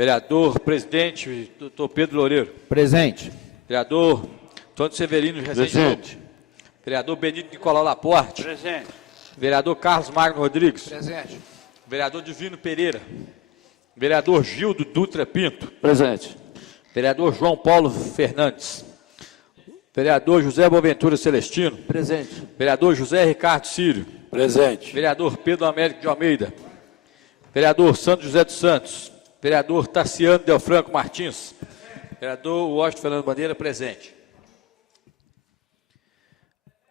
Vereador presidente, doutor Pedro Loureiro. Presente. Vereador Antônio Severino Rezende Presente. Lobo. Vereador Benito Nicolau Laporte. Presente. Vereador Carlos Magno Rodrigues. Presente. Vereador Divino Pereira. Vereador Gildo Dutra Pinto. Presente. Vereador João Paulo Fernandes. Vereador José Boaventura Celestino. Presente. Vereador José Ricardo Sírio. Presente. Vereador Pedro Américo de Almeida. Vereador Santos José dos Santos. Vereador Tarciano Delfranco Martins. Vereador Washington Fernando Bandeira, presente.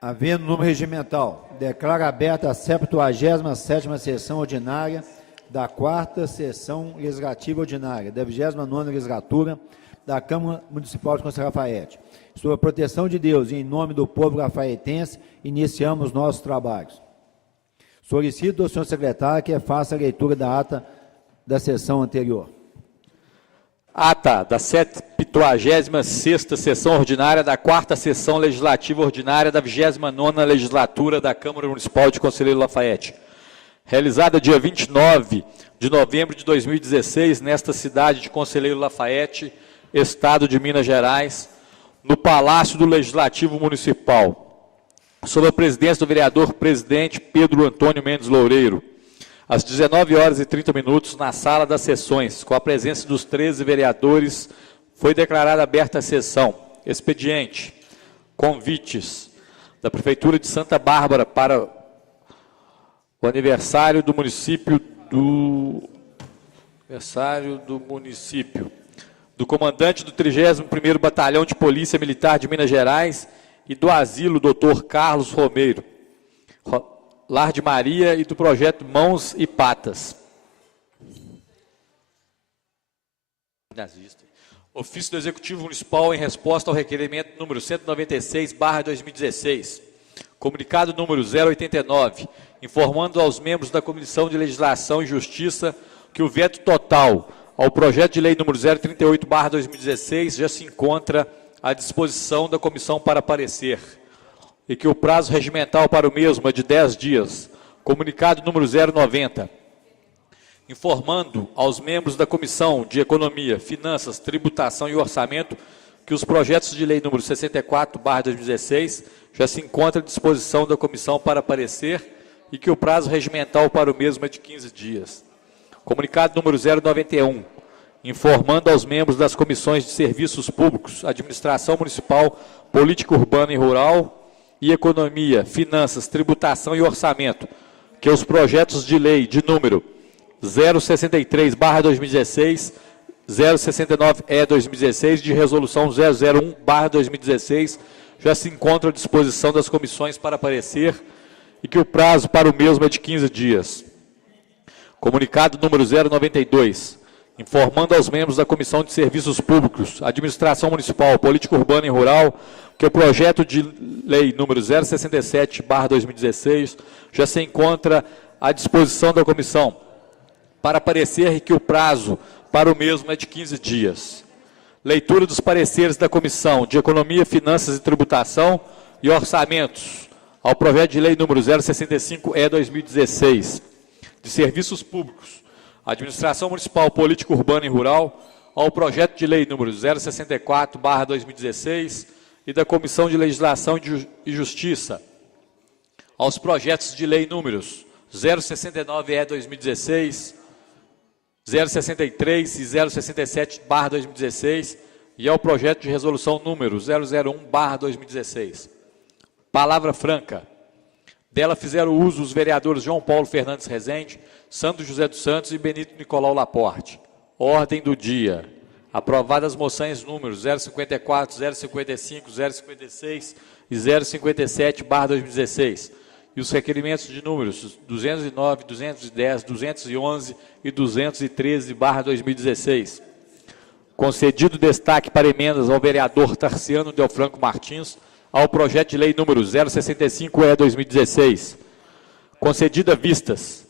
Havendo número regimental, declaro aberta a 77ª sessão ordinária da 4ª Sessão Legislativa Ordinária, da 29ª Legislatura da Câmara Municipal de Conselheiro Lafaiete. Sob a proteção de Deus e em nome do povo lafaietense, iniciamos nossos trabalhos. Solicito ao senhor secretário que faça a leitura da ata da sessão anterior. Ata da 76ª Sessão Ordinária da 4ª Sessão Legislativa Ordinária da 29ª Legislatura da Câmara Municipal de Conselheiro Lafaiete. Realizada dia 29 de novembro de 2016, nesta cidade de Conselheiro Lafaiete, Estado de Minas Gerais, no Palácio do Legislativo Municipal, sob a presidência do vereador presidente Pedro Antônio Mendes Loureiro, às 19h30, na Sala das Sessões, com a presença dos 13 vereadores, foi declarada aberta a sessão. Expediente, convites da Prefeitura de Santa Bárbara para o aniversário do município do comandante do 31º Batalhão de Polícia Militar de Minas Gerais e do Asilo Dr. Carlos Romeiro, Lar de Maria, e do projeto Mãos e Patas. Ofício do Executivo Municipal em resposta ao requerimento número 196/2016. Comunicado número 089, informando aos membros da Comissão de Legislação e Justiça que o veto total ao projeto de lei número 038/2016 já se encontra à disposição da comissão para parecer, e que o prazo regimental para o mesmo é de 10 dias. Comunicado número 090, informando aos membros da Comissão de Economia, Finanças, Tributação e Orçamento que os projetos de lei número 64/2016 já se encontram à disposição da comissão para parecer e que o prazo regimental para o mesmo é de 15 dias. Comunicado número 091, informando aos membros das comissões de Serviços Públicos, Administração Municipal, Política Urbana e Rural e Economia, Finanças, Tributação e Orçamento, que os projetos de lei de número 063/2016, 069/2016, de resolução 001/2016, já se encontram à disposição das comissões para parecer e que o prazo para o mesmo é de 15 dias. Comunicado número 092, informando aos membros da Comissão de Serviços Públicos, Administração Municipal, Política Urbana e Rural, que o projeto de lei número 067/2016 já se encontra à disposição da comissão para parecer e que o prazo para o mesmo é de 15 dias. Leitura dos pareceres da Comissão de Economia, Finanças e Tributação e Orçamentos ao projeto de lei número 065/2016, de Serviços Públicos, Administração Municipal, Política Urbana e Rural, ao projeto de lei número 064/2016 e da Comissão de Legislação e Justiça, aos projetos de lei números 069/2016, 063 e 067/2016 e ao projeto de resolução número 001/2016. Palavra franca. Dela fizeram uso os vereadores João Paulo Fernandes Rezende, Santos José dos Santos e Benito Nicolau Laporte. Ordem do dia. Aprovadas moções números 054, 055, 056 e 057/2016. E os requerimentos de números 209, 210, 211 e 213/2016. Concedido destaque para emendas ao vereador Tarciano Delfranco Martins ao projeto de lei número 065/2016. Concedida vistas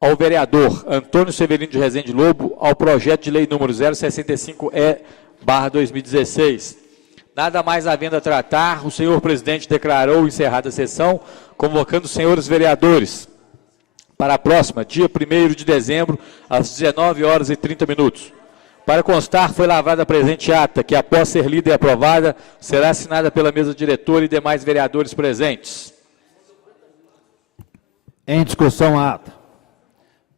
ao vereador Antônio Severino de Rezende Lobo ao projeto de lei número 065/2016. Nada mais havendo a tratar, o senhor presidente declarou encerrada a sessão, convocando os senhores vereadores para a próxima, dia 1º de dezembro, às 19h30. Para constar, foi lavrada a presente ata, que após ser lida e aprovada, será assinada pela mesa diretora e demais vereadores presentes. Em discussão a ata.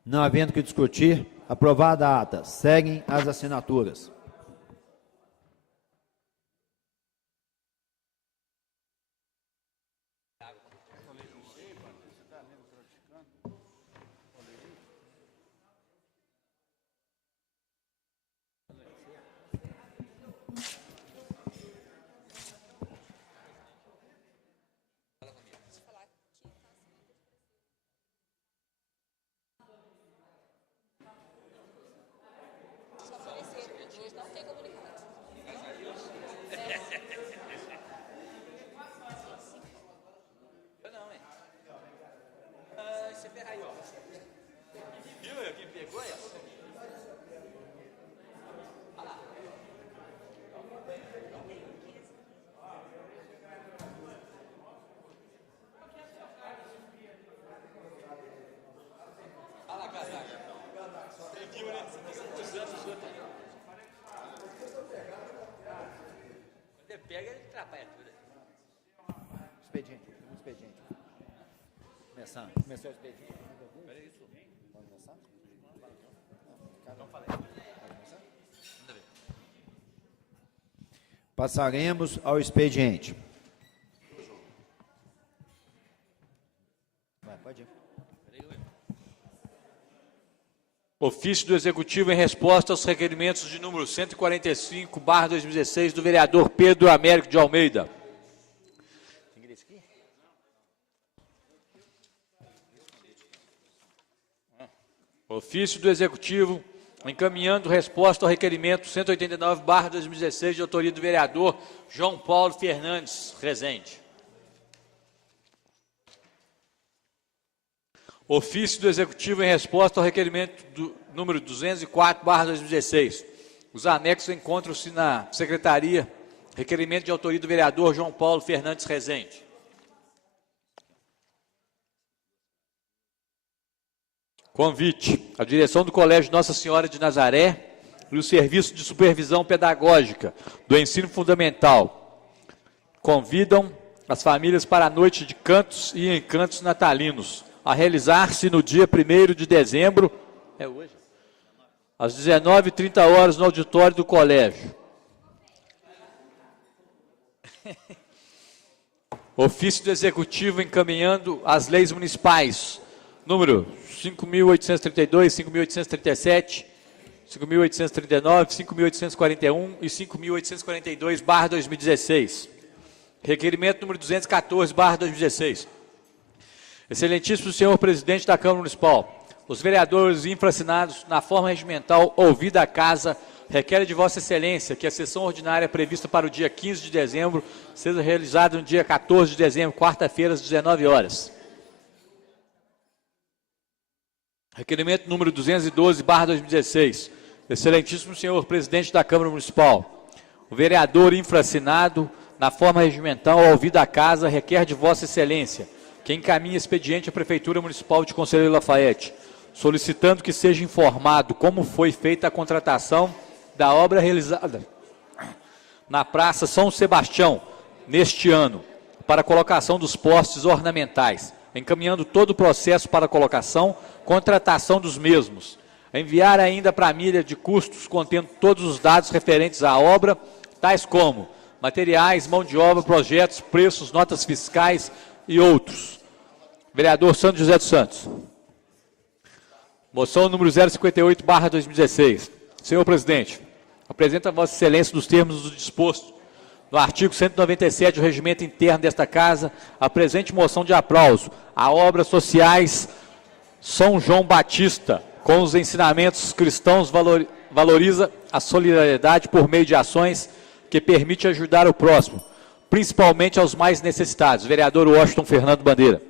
Não havendo que discutir, aprovada a ata. Seguem as assinaturas. Pega e atrapalha tudo. Expediente. Começou o expediente. Peraí, isso. Pode começar? Não falei. Passaremos ao expediente. Vai, pode ir. Ofício do Executivo em resposta aos requerimentos de número 145/2016 do vereador Pedro Américo de Almeida. Ofício do Executivo encaminhando resposta ao requerimento 189/2016 de autoria do vereador João Paulo Fernandes Rezende. Ofício do Executivo em resposta ao requerimento do número 204/2016. Os anexos encontram-se na Secretaria. Requerimento de autoria do vereador João Paulo Fernandes Rezende. Convite. A direção do Colégio Nossa Senhora de Nazaré e o Serviço de Supervisão Pedagógica do Ensino Fundamental convidam as famílias para a noite de cantos e encantos natalinos, a realizar-se no dia 1º de dezembro, hoje, às 19h30 no auditório do colégio. Ofício do Executivo encaminhando as leis municipais, número 5.832, 5.837, 5.839, 5.841 e 5.842/2016. Requerimento número 214/2016. Excelentíssimo senhor presidente da Câmara Municipal, os vereadores infracinados na forma regimental ouvida a casa requerem de Vossa Excelência que a sessão ordinária prevista para o dia 15 de dezembro seja realizada no dia 14 de dezembro, quarta-feira, às 19h. Requerimento número 212/2016. Excelentíssimo senhor presidente da Câmara Municipal, o vereador infracinado na forma regimental ouvida a casa requer de Vossa Excelência que encaminhe expediente à Prefeitura Municipal de Conselheiro Lafaiete, solicitando que seja informado como foi feita a contratação da obra realizada na Praça São Sebastião, neste ano, para a colocação dos postes ornamentais, encaminhando todo o processo para a colocação, contratação dos mesmos. Enviar ainda para a milha de custos contendo todos os dados referentes à obra, tais como materiais, mão de obra, projetos, preços, notas fiscais e outros. Vereador Santo José dos Santos. Moção número 058/2016. Senhor presidente, apresenta a Vossa Excelência nos termos do disposto no artigo 197 do regimento interno desta casa, a presente moção de aplauso a obras sociais São João Batista, com os ensinamentos cristãos, valoriza a solidariedade por meio de ações que permite ajudar o próximo, principalmente aos mais necessitados. Vereador Washington Fernando Bandeira.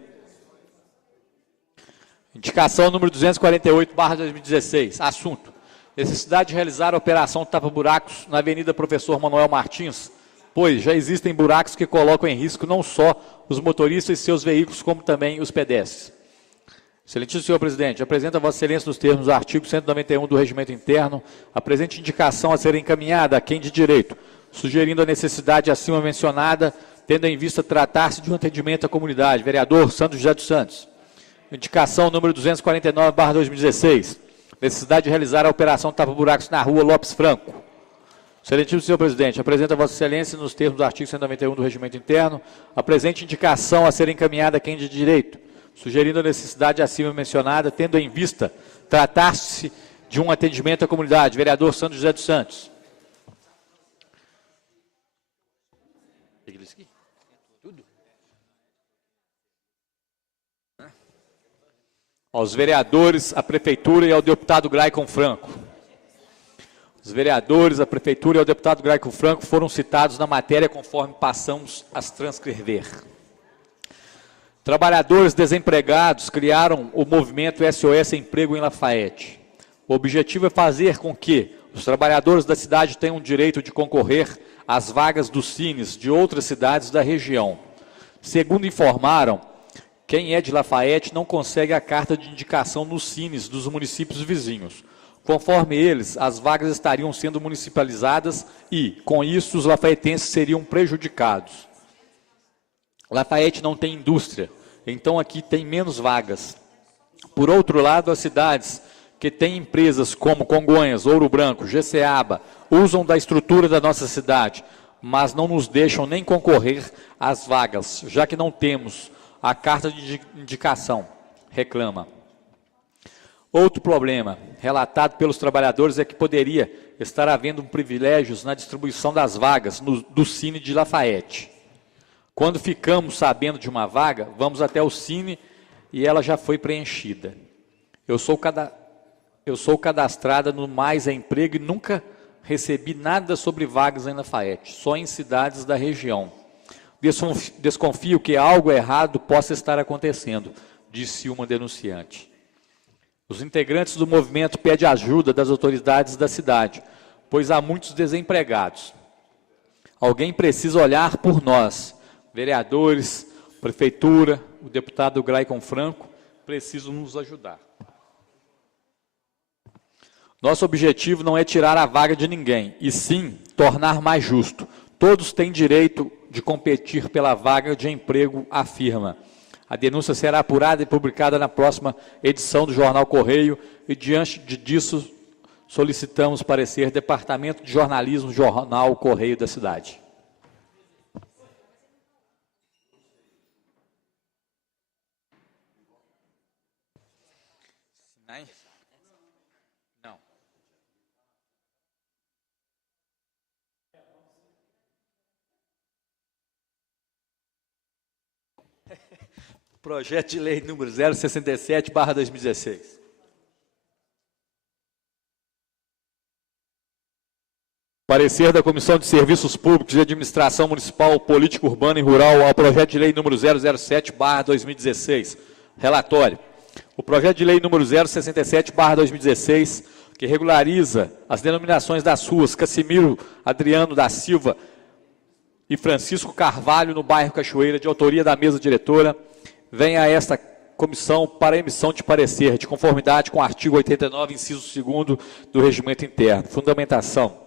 Indicação número 248/2016. Assunto: necessidade de realizar a operação tapa-buracos na Avenida Professor Manuel Martins, pois já existem buracos que colocam em risco não só os motoristas e seus veículos, como também os pedestres. Excelentíssimo senhor presidente, apresenta a Vossa Excelência nos termos do artigo 191 do Regimento Interno a presente indicação a ser encaminhada a quem de direito, sugerindo a necessidade acima mencionada, tendo em vista tratar-se de um atendimento à comunidade. Vereador Santos José dos Santos. Indicação número 249/2016. Necessidade de realizar a operação tapa-buracos na rua Lopes Franco. Excelentíssimo senhor presidente, apresenta a Vossa Excelência nos termos do artigo 191 do Regimento Interno a presente indicação a ser encaminhada a quem de direito, sugerindo a necessidade acima mencionada, tendo em vista tratar-se de um atendimento à comunidade. Vereador Santos José dos Santos. Aos vereadores, à Prefeitura e ao deputado Graicon Franco. Os vereadores, a Prefeitura e ao deputado Graicon Franco foram citados na matéria conforme passamos a transcrever. Trabalhadores desempregados criaram o movimento SOS Emprego em Lafayette. O objetivo é fazer com que os trabalhadores da cidade tenham o direito de concorrer às vagas dos cines de outras cidades da região. Segundo informaram, quem é de Lafayette não consegue a carta de indicação nos cines dos municípios vizinhos. Conforme eles, as vagas estariam sendo municipalizadas e, com isso, os lafaietenses seriam prejudicados. Lafayette não tem indústria, então aqui tem menos vagas. Por outro lado, as cidades que têm empresas como Congonhas, Ouro Branco, Jeceaba, usam da estrutura da nossa cidade, mas não nos deixam nem concorrer às vagas, já que não temos a carta de indicação, reclama. Outro problema relatado pelos trabalhadores é que poderia estar havendo privilégios na distribuição das vagas do Cine de Lafayette. Quando ficamos sabendo de uma vaga, vamos até o Cine e ela já foi preenchida. Eu sou cadastrada no Mais Emprego e nunca recebi nada sobre vagas em Lafayette, só em cidades da região. Desconfio que algo errado possa estar acontecendo, disse uma denunciante. Os integrantes do movimento pedem ajuda das autoridades da cidade, pois há muitos desempregados. Alguém precisa olhar por nós, vereadores, prefeitura, o deputado Graicon Franco, precisam nos ajudar. Nosso objetivo não é tirar a vaga de ninguém, e sim tornar mais justo. Todos têm direito de competir pela vaga de emprego, afirma. A denúncia será apurada e publicada na próxima edição do Jornal Correio e, diante disso, solicitamos parecer Departamento de Jornalismo, Jornal Correio da cidade. Não. Projeto de lei número 067/2016. Parecer da Comissão de Serviços Públicos e Administração Municipal, Política Urbana e Rural ao projeto de lei número 007/2016. Relatório. O projeto de lei número 067/2016, que regulariza as denominações das ruas Casimiro Adriano da Silva e Francisco Carvalho, no bairro Cachoeira, de autoria da mesa diretora, vem a esta comissão para emissão de parecer, de conformidade com o artigo 89, inciso 2º do Regimento Interno. Fundamentação.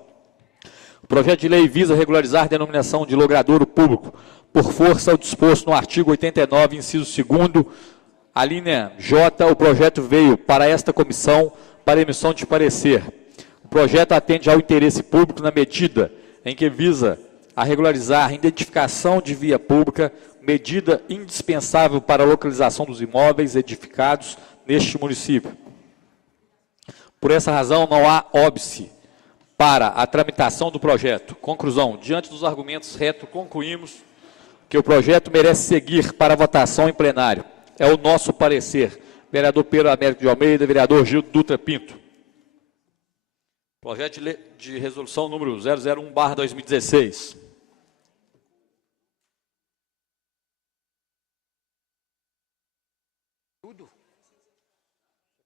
O projeto de lei visa regularizar a denominação de logradouro público por força ao disposto no artigo 89, inciso 2º, a linha J. O projeto veio para esta comissão para emissão de parecer. O projeto atende ao interesse público na medida em que visa a regularizar a identificação de via pública, medida indispensável para a localização dos imóveis edificados neste município. Por essa razão, não há óbice para a tramitação do projeto. Conclusão, diante dos argumentos retos, concluímos que o projeto merece seguir para votação em plenário. É o nosso parecer. Vereador Pedro Américo de Almeida, vereador Gildo Dutra Pinto. Projeto de resolução número 001/2016. Tudo?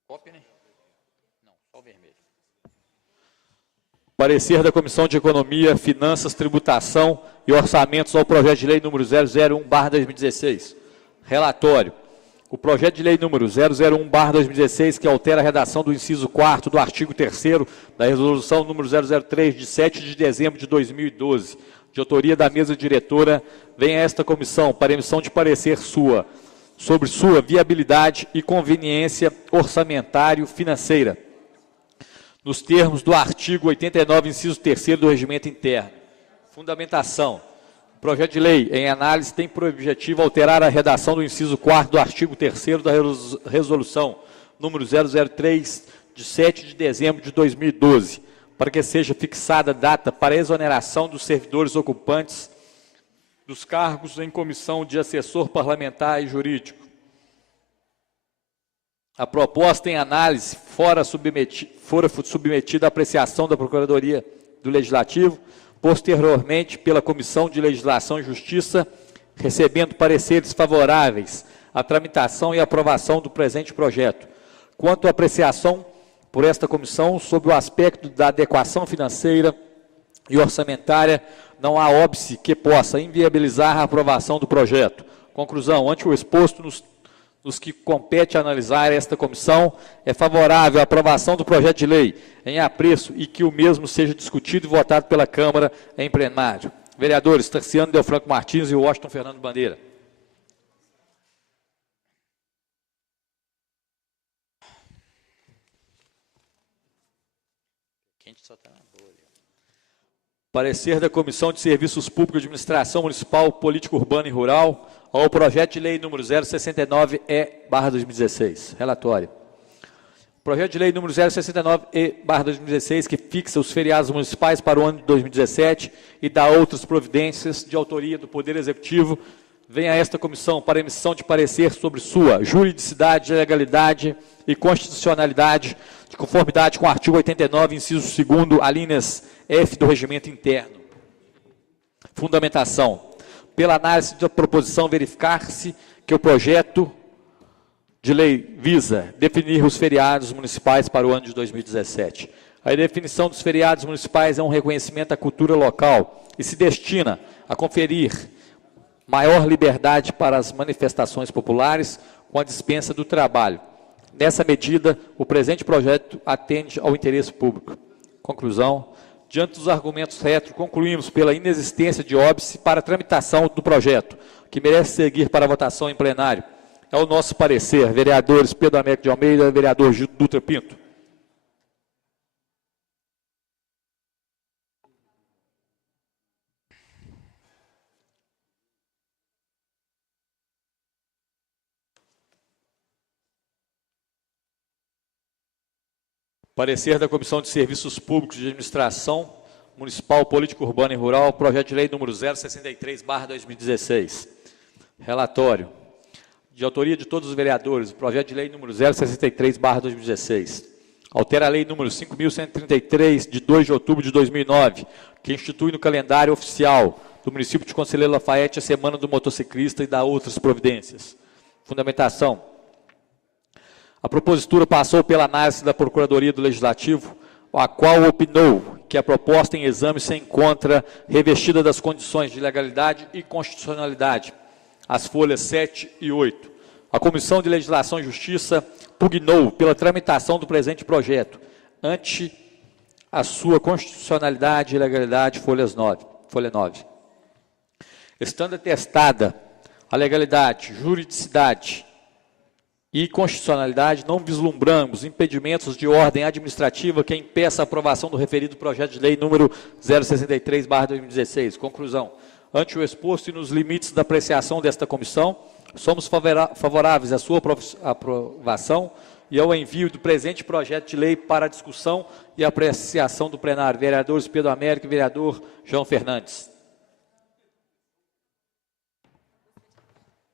Cópia, né? Não, só o vermelho. Parecer da Comissão de Economia, Finanças, Tributação e Orçamentos ao projeto de lei número 001/2016. Relatório. o projeto de lei número 001/2016, que altera a redação do inciso 4º do artigo 3º da resolução número 003, de 7 de dezembro de 2012, de autoria da mesa diretora, vem a esta comissão para emissão de parecer sobre sua viabilidade e conveniência orçamentário-financeira, nos termos do artigo 89, inciso 3º do Regimento Interno. Fundamentação. O projeto de lei em análise tem por objetivo alterar a redação do inciso 4º do artigo 3º da resolução número 003, de 7 de dezembro de 2012, para que seja fixada a data para a exoneração dos servidores ocupantes dos cargos em comissão de assessor parlamentar e jurídico. A proposta em análise fora submetida à apreciação da Procuradoria do Legislativo, posteriormente pela Comissão de Legislação e Justiça, recebendo pareceres favoráveis à tramitação e aprovação do presente projeto. Quanto à apreciação por esta comissão sobre o aspecto da adequação financeira e orçamentária, não há óbice que possa inviabilizar a aprovação do projeto. Conclusão, ante o exposto nos que compete analisar esta comissão, é favorável à aprovação do projeto de lei em apreço e que o mesmo seja discutido e votado pela Câmara em plenário. Vereadores Tarciano Delfranco Martins e Washington Fernando Bandeira. Parecer da Comissão de Serviços Públicos de Administração Municipal, Política Urbana e Rural ao projeto de lei número 069-E/2016. Relatório. Projeto de lei número 069-E/2016, que fixa os feriados municipais para o ano de 2017 e dá outras providências de autoria do Poder Executivo, vem a esta comissão para emissão de parecer sobre sua juridicidade, legalidade e constitucionalidade, de conformidade com o artigo 89, inciso 2º, alíneas F do Regimento Interno. Fundamentação. Pela análise da proposição, verificar-se que o projeto de lei visa definir os feriados municipais para o ano de 2017. A definição dos feriados municipais é um reconhecimento à cultura local e se destina a conferir maior liberdade para as manifestações populares com a dispensa do trabalho. Nessa medida, o presente projeto atende ao interesse público. Conclusão. Diante dos argumentos retro, concluímos pela inexistência de óbice para a tramitação do projeto, que merece seguir para a votação em plenário. É o nosso parecer. Vereadores Pedro Américo de Almeida, vereador Gildo Dutra Pinto. Parecer da Comissão de Serviços Públicos de Administração Municipal, Política Urbana e Rural, projeto de lei número 063/2016. Relatório. De autoria de todos os vereadores, o projeto de lei número 063/2016. Altera a lei número 5.133, de 2 de outubro de 2009, que institui no calendário oficial do município de Conselheiro Lafayette a Semana do Motociclista e dá outras providências. Fundamentação. A propositura passou pela análise da Procuradoria do Legislativo, a qual opinou que a proposta em exame se encontra revestida das condições de legalidade e constitucionalidade, as folhas 7 e 8. A Comissão de Legislação e Justiça pugnou pela tramitação do presente projeto, ante a sua constitucionalidade e legalidade, folha 9. Estando atestada a legalidade, juridicidade e constitucionalidade, não vislumbramos impedimentos de ordem administrativa que impeça a aprovação do referido projeto de lei número 063/2016. Conclusão. Ante o exposto e nos limites da apreciação desta comissão, somos favoráveis à sua aprovação e ao envio do presente projeto de lei para a discussão e apreciação do plenário. Vereadores Pedro Américo e vereador João Fernandes.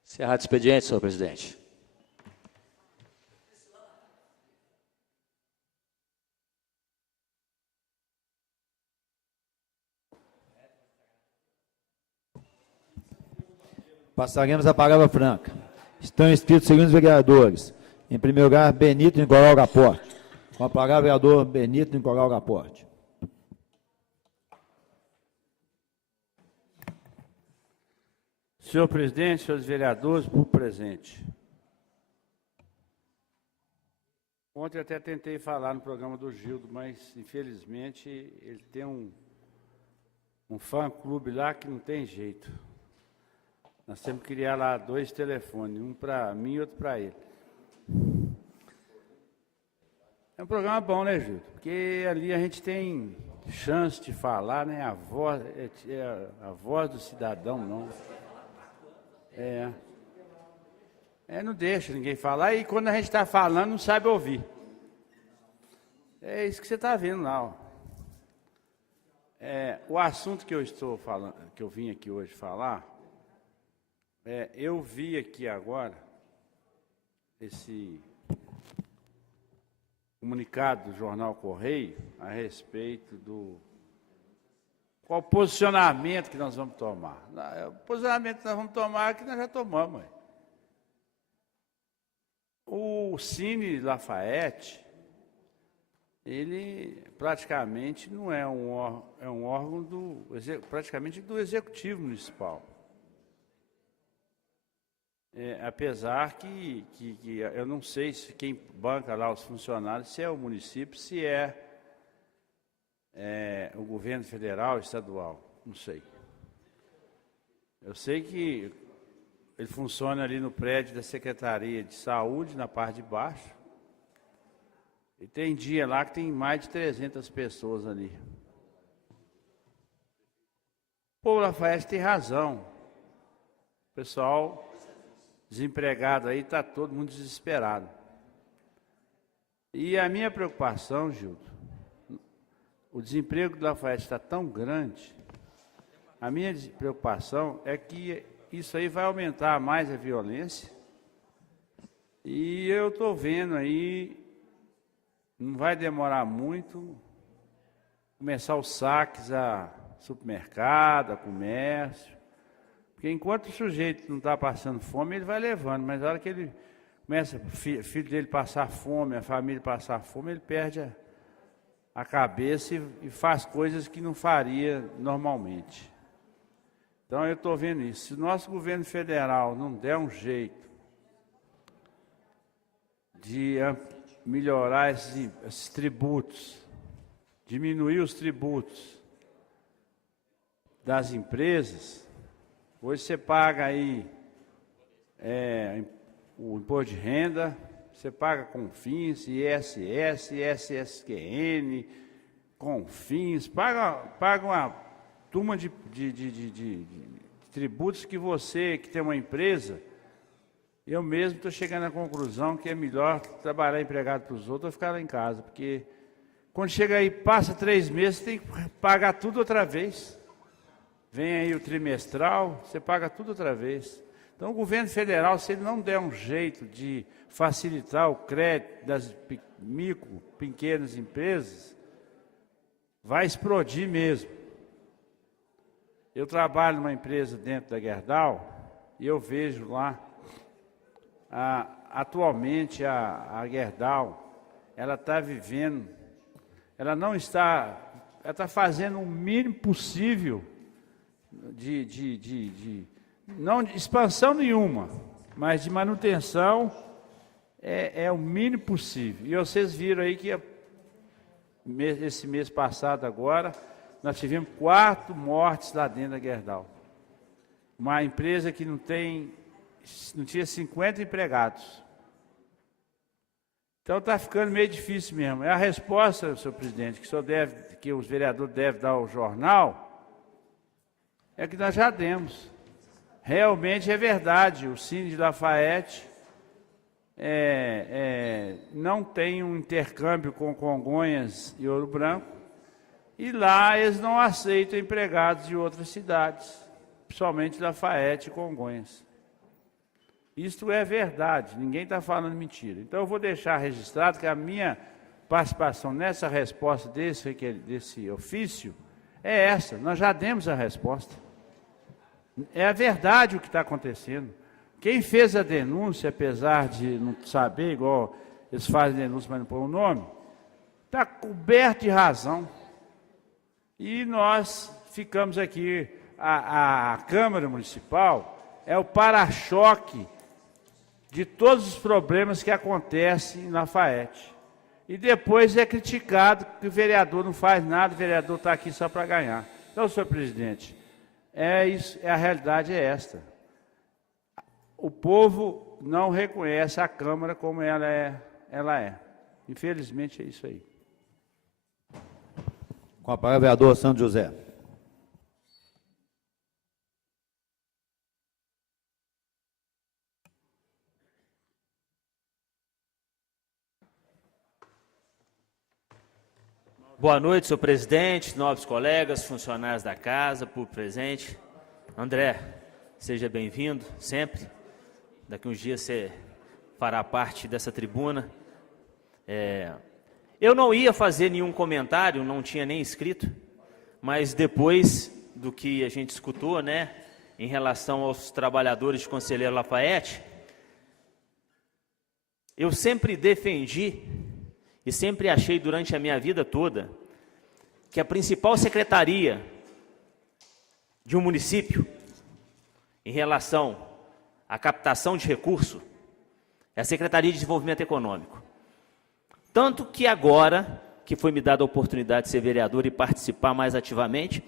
Encerrado o expediente, senhor presidente. Passaremos a palavra franca. Estão inscritos os seguintes vereadores. Em primeiro lugar, Benito Nicolau Raporte. Com a palavra, vereador Benito Nicolau Raporte. Senhor presidente, senhores vereadores, por presente. Ontem eu até tentei falar no programa do Gildo, mas infelizmente ele tem um fã-clube lá que não tem jeito. Nós temos que criar lá 2 telefones, um para mim e outro para ele. É um programa bom, né, Gildo? Porque ali a gente tem chance de falar, né? A voz do cidadão, não. Não deixa ninguém falar e quando a gente está falando não sabe ouvir. É isso que você está vendo lá, ó. O assunto que eu estou falando, que eu vim aqui hoje falar, eu vi aqui agora esse comunicado do jornal Correio a respeito do qual o posicionamento que nós vamos tomar. O posicionamento que nós vamos tomar é que nós já tomamos. O Cine Lafayette, ele praticamente não é um órgão praticamente do Executivo Municipal. Apesar que eu não sei se quem banca lá os funcionários, se é o município, se é o governo federal, estadual, não sei. Eu sei que ele funciona ali no prédio da Secretaria de Saúde, na parte de baixo, e tem dia lá que tem mais de 300 pessoas ali. Pô, Lafayette tem razão. O pessoal desempregado aí, está todo mundo desesperado. E a minha preocupação, Gildo, o desemprego do Lafayette está tão grande, a minha preocupação é que isso aí vai aumentar mais a violência, e eu estou vendo aí, não vai demorar muito, começar os saques a supermercado, a comércio, porque enquanto o sujeito não está passando fome, ele vai levando, mas na hora que ele começa, o filho dele passar fome, a família passar fome, ele perde a cabeça e faz coisas que não faria normalmente. Então eu estou vendo isso. Se o nosso governo federal não der um jeito de melhorar esses tributos, diminuir os tributos das empresas, hoje você paga aí o imposto de renda, você paga CONFINS, ISS, ISSQN, CONFINS, paga uma turma de tributos que você, que tem uma empresa, eu mesmo estou chegando à conclusão que é melhor trabalhar empregado para os outros ou ficar lá em casa, porque quando chega aí, passa 3 meses, tem que pagar tudo outra vez. Vem aí o trimestral, você paga tudo outra vez. Então, o governo federal, se ele não der um jeito de facilitar o crédito das pequenas empresas, vai explodir mesmo. Eu trabalho numa empresa dentro da Gerdau e eu vejo lá, atualmente a Gerdau, ela está vivendo, ela está fazendo o mínimo possível não de expansão nenhuma, mas de manutenção é o mínimo possível. E vocês viram aí que esse mês passado agora, nós tivemos 4 mortes lá dentro da Gerdau. Uma empresa que não tinha 50 empregados. Então está ficando meio difícil mesmo. É a resposta, senhor presidente, que os vereadores devem dar ao jornal, é que nós já demos. Realmente é verdade, o Cine de Lafayette não tem um intercâmbio com Congonhas e Ouro Branco, e lá eles não aceitam empregados de outras cidades, principalmente Lafayette e Congonhas. Isto é verdade, ninguém está falando mentira. Então eu vou deixar registrado que a minha participação nessa resposta desse ofício é essa, nós já demos a resposta. É a verdade o que está acontecendo. Quem fez a denúncia, apesar de não saber, igual eles fazem denúncia, mas não põem o nome, está coberto de razão. E nós ficamos aqui, a Câmara Municipal é o para-choque de todos os problemas que acontecem em Lafayette. e depois é criticado que o vereador não faz nada, o vereador está aqui só para ganhar. Então, senhor presidente, a realidade é esta. O povo não reconhece a Câmara como ela é. Infelizmente, é isso aí. Com a palavra, vereador Santos José. Boa noite, senhor presidente, nobres colegas, funcionários da casa, público presente. André, seja bem-vindo sempre. Daqui uns dias você fará parte dessa tribuna. Eu não ia fazer nenhum comentário, não tinha nem escrito, mas depois do que a gente escutou, né, em relação aos trabalhadores de Conselheiro Lafaiete, eu sempre defendi e sempre achei durante a minha vida toda que a principal secretaria de um município em relação à captação de recurso é a Secretaria de Desenvolvimento Econômico. Tanto que agora, que foi me dada a oportunidade de ser vereador e participar mais ativamente,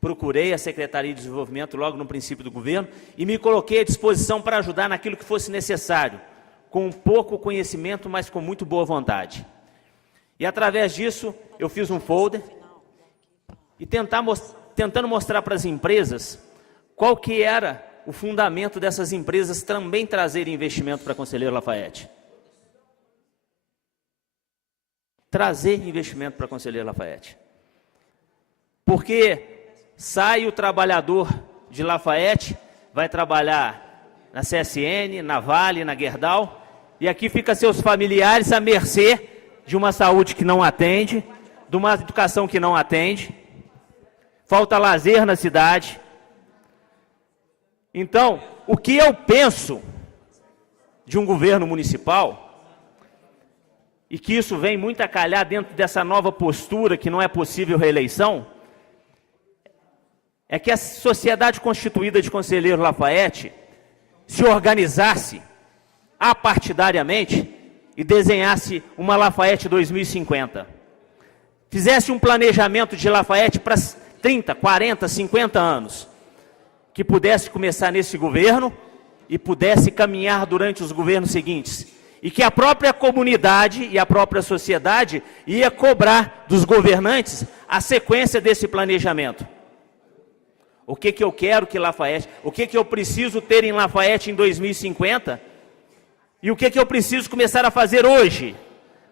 procurei a Secretaria de Desenvolvimento logo no princípio do governo e me coloquei à disposição para ajudar naquilo que fosse necessário, com pouco conhecimento, mas com muito boa vontade. E através disso, eu fiz um folder e tentando mostrar para as empresas qual que era o fundamento dessas empresas também trazerem investimento para Conselheiro Lafaiete. Trazer investimento para Conselheiro Lafaiete. Porque sai o trabalhador de Lafaiete, vai trabalhar na CSN, na Vale, na Gerdau, e aqui fica seus familiares à mercê de uma saúde que não atende, de uma educação que não atende, falta lazer na cidade. Então, o que eu penso de um governo municipal, e que isso vem muito a calhar dentro dessa nova postura que não é possível reeleição, é que a sociedade constituída de Conselheiro Lafaiete se organizasse apartidariamente e desenhasse uma Lafaiete 2050. Fizesse um planejamento de Lafaiete para 30, 40, 50 anos, que pudesse começar nesse governo e pudesse caminhar durante os governos seguintes. E que a própria comunidade e a própria sociedade ia cobrar dos governantes a sequência desse planejamento. O que eu quero que Lafaiete, o que eu preciso ter em Lafaiete em 2050 e o que eu preciso começar a fazer hoje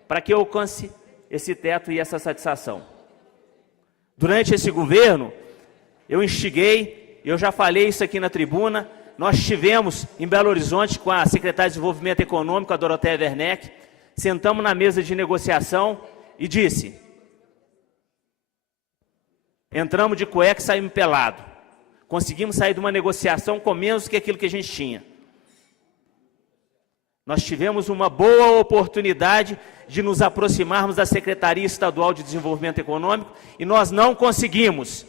para que eu alcance esse teto e essa satisfação. Durante esse governo, eu instiguei, eu já falei isso aqui na tribuna, nós estivemos em Belo Horizonte com a secretária de Desenvolvimento Econômico, a Doroteia Werneck, sentamos na mesa de negociação e disse, entramos de cueca e saímos pelado. Conseguimos sair de uma negociação com menos que aquilo que a gente tinha. Nós tivemos uma boa oportunidade de nos aproximarmos da Secretaria Estadual de Desenvolvimento Econômico e nós não conseguimos.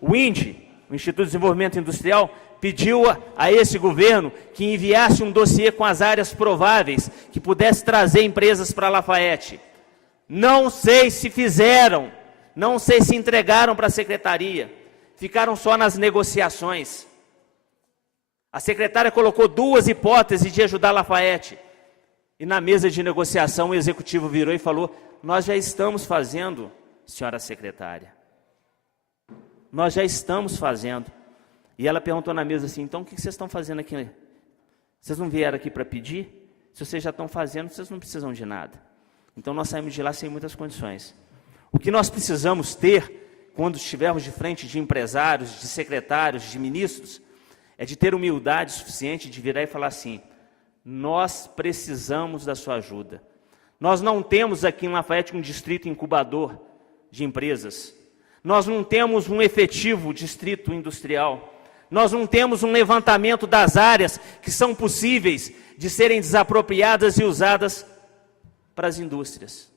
O INDE, o Instituto de Desenvolvimento Industrial, pediu a esse governo que enviasse um dossiê com as áreas prováveis que pudesse trazer empresas para Lafaiete. Não sei se fizeram, não sei se entregaram para a secretaria, ficaram só nas negociações. A secretária colocou 2 hipóteses de ajudar Lafaiete. E na mesa de negociação o executivo virou e falou, nós já estamos fazendo, senhora secretária. Nós já estamos fazendo. E ela perguntou na mesa assim, então o que vocês estão fazendo aqui? Vocês não vieram aqui para pedir? Se vocês já estão fazendo, vocês não precisam de nada. Então nós saímos de lá sem muitas condições. O que nós precisamos ter, quando estivermos de frente de empresários, de secretários, de ministros, é de ter humildade suficiente de virar e falar assim, nós precisamos da sua ajuda. Nós não temos aqui em Lafaiete um distrito incubador de empresas. Nós não temos um efetivo distrito industrial. Nós não temos um levantamento das áreas que são possíveis de serem desapropriadas e usadas para as indústrias.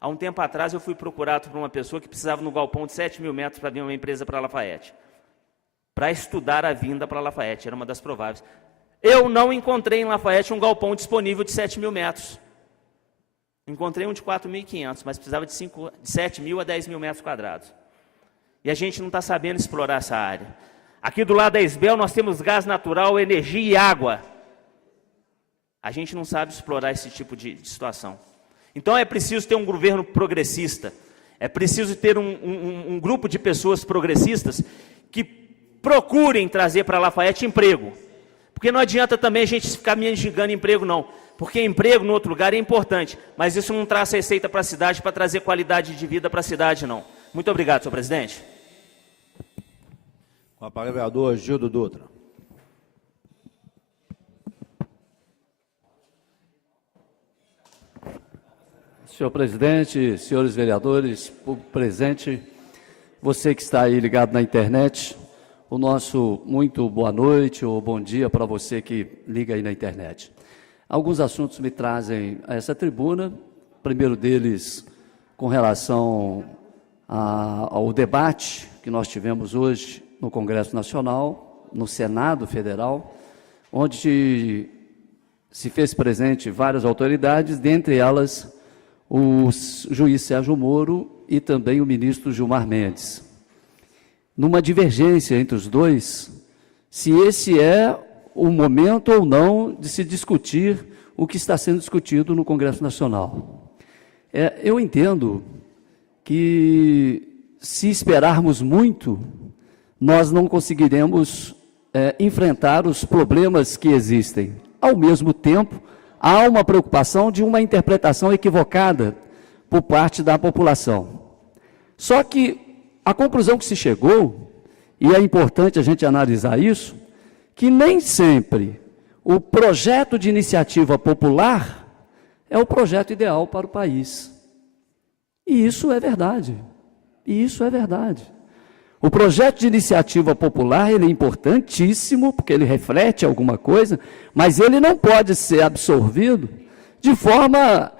Há um tempo atrás eu fui procurado por uma pessoa que precisava no galpão de 7.000 metros para vir uma empresa para Lafaiete. Para estudar a vinda para Lafaiete, era uma das prováveis. Eu não encontrei em Lafayette um galpão disponível de 7.000 metros. Encontrei um de 4.500, mas precisava de 7.000 a 10.000 metros quadrados. E a gente não está sabendo explorar essa área. Aqui do lado da Esbel nós temos gás natural, energia e água. A gente não sabe explorar esse tipo de situação. Então é preciso ter um governo progressista. É preciso ter um grupo de pessoas progressistas que procurem trazer para Lafayette emprego. Porque não adianta também a gente ficar mendigando emprego, não. Porque emprego no outro lugar é importante, mas isso não traz receita para a cidade, para trazer qualidade de vida para a cidade, não. Muito obrigado, senhor presidente. Com a palavra, vereador Gildo Dutra. Senhor presidente, senhores vereadores, público presente, você que está aí ligado na internet, o nosso muito boa noite ou bom dia para você que liga aí na internet. Alguns assuntos me trazem a essa tribuna, o primeiro deles com relação ao debate que nós tivemos hoje no Congresso Nacional, no Senado Federal, onde se fez presente várias autoridades, dentre elas o juiz Sérgio Moro e também o ministro Gilmar Mendes. Numa divergência entre os dois, se esse é o momento ou não de se discutir o que está sendo discutido no Congresso Nacional. Eu entendo que, se esperarmos muito, nós não conseguiremos enfrentar os problemas que existem. Ao mesmo tempo, há uma preocupação de uma interpretação equivocada por parte da população. Só que a conclusão que se chegou, e é importante a gente analisar isso, que nem sempre o projeto de iniciativa popular é o projeto ideal para o país. E isso é verdade. E isso é verdade. O projeto de iniciativa popular, ele é importantíssimo, porque ele reflete alguma coisa, mas ele não pode ser absorvido de forma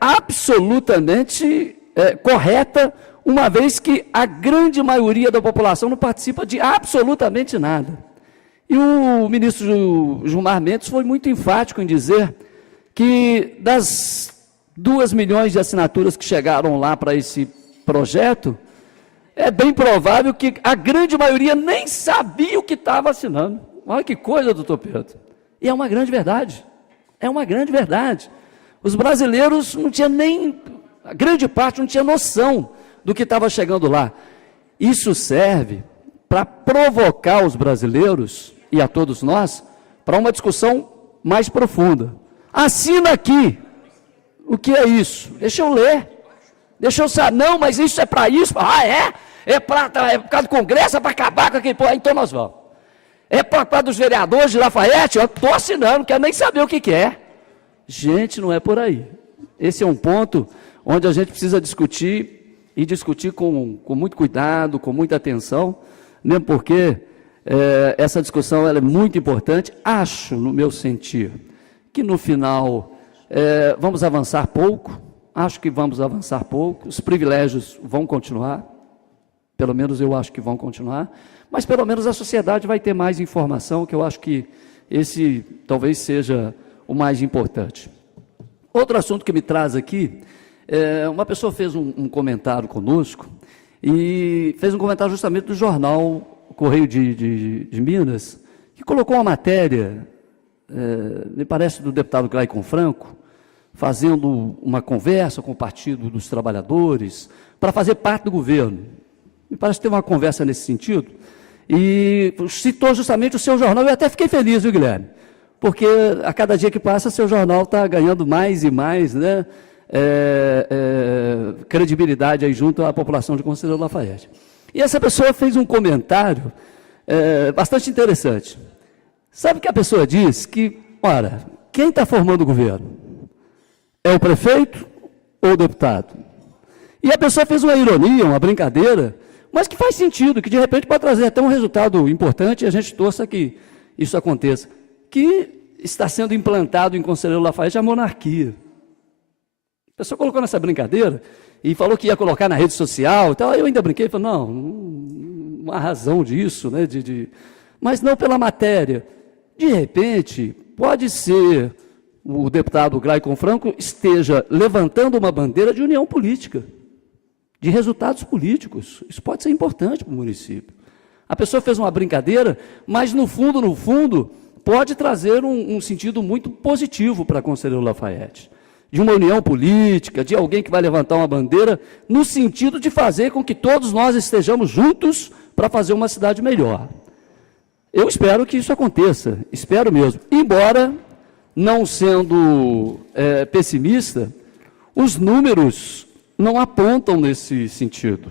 absolutamente correta, uma vez que a grande maioria da população não participa de absolutamente nada. E o ministro Gilmar Mendes foi muito enfático em dizer que das 2 milhões de assinaturas que chegaram lá para esse projeto, é bem provável que a grande maioria nem sabia o que estava assinando. Olha que coisa, doutor Pedro. E é uma grande verdade. É uma grande verdade. Os brasileiros não tinham nem, a grande parte não tinha noção do que estava chegando lá. Isso serve para provocar os brasileiros e a todos nós para uma discussão mais profunda. Assina aqui. O que é isso? Deixa eu ler. Deixa eu saber. Não, mas isso é para isso. Ah, é? É por causa do Congresso, é para acabar com aquele povo. Então nós vamos. É por causa dos vereadores de Lafayette? Eu estou assinando, não quero nem saber o que é. Gente, não é por aí. Esse é um ponto onde a gente precisa discutir, e discutir com muito cuidado, com muita atenção, mesmo porque essa discussão ela é muito importante. Acho, no meu sentir, que no final vamos avançar pouco. Acho que vamos avançar pouco. Os privilégios vão continuar. Pelo menos eu acho que vão continuar, mas pelo menos a sociedade vai ter mais informação, que eu acho que esse talvez seja o mais importante. Outro assunto que me traz aqui, uma pessoa fez um comentário conosco, e fez um comentário justamente do jornal Correio de Minas, que colocou uma matéria, me parece do deputado Glaicon Franco, fazendo uma conversa com o Partido dos Trabalhadores, para fazer parte do governo. Me parece que teve uma conversa nesse sentido, e citou justamente o seu jornal. Eu até fiquei feliz, viu, Guilherme? Porque a cada dia que passa, seu jornal está ganhando mais e mais, né, credibilidade aí junto à população de Conselheiro Lafayette. E essa pessoa fez um comentário bastante interessante. Sabe o que a pessoa diz? Que, ora, quem está formando o governo? É o prefeito ou o deputado? E a pessoa fez uma ironia, uma brincadeira, mas que faz sentido, que de repente pode trazer até um resultado importante, e a gente torça que isso aconteça, que está sendo implantado em Conselheiro Lafayette a monarquia. A pessoa colocou nessa brincadeira e falou que ia colocar na rede social e tal. Eu ainda brinquei e falei, não há razão disso, né, mas não pela matéria. De repente, pode ser o deputado Glaicon Franco esteja levantando uma bandeira de união política, de resultados políticos. Isso pode ser importante para o município. A pessoa fez uma brincadeira, mas no fundo, pode trazer um sentido muito positivo para a Conselheiro Lafaiete. De uma união política, de alguém que vai levantar uma bandeira, no sentido de fazer com que todos nós estejamos juntos para fazer uma cidade melhor. Eu espero que isso aconteça, espero mesmo. Embora, não sendo pessimista, os números não apontam nesse sentido.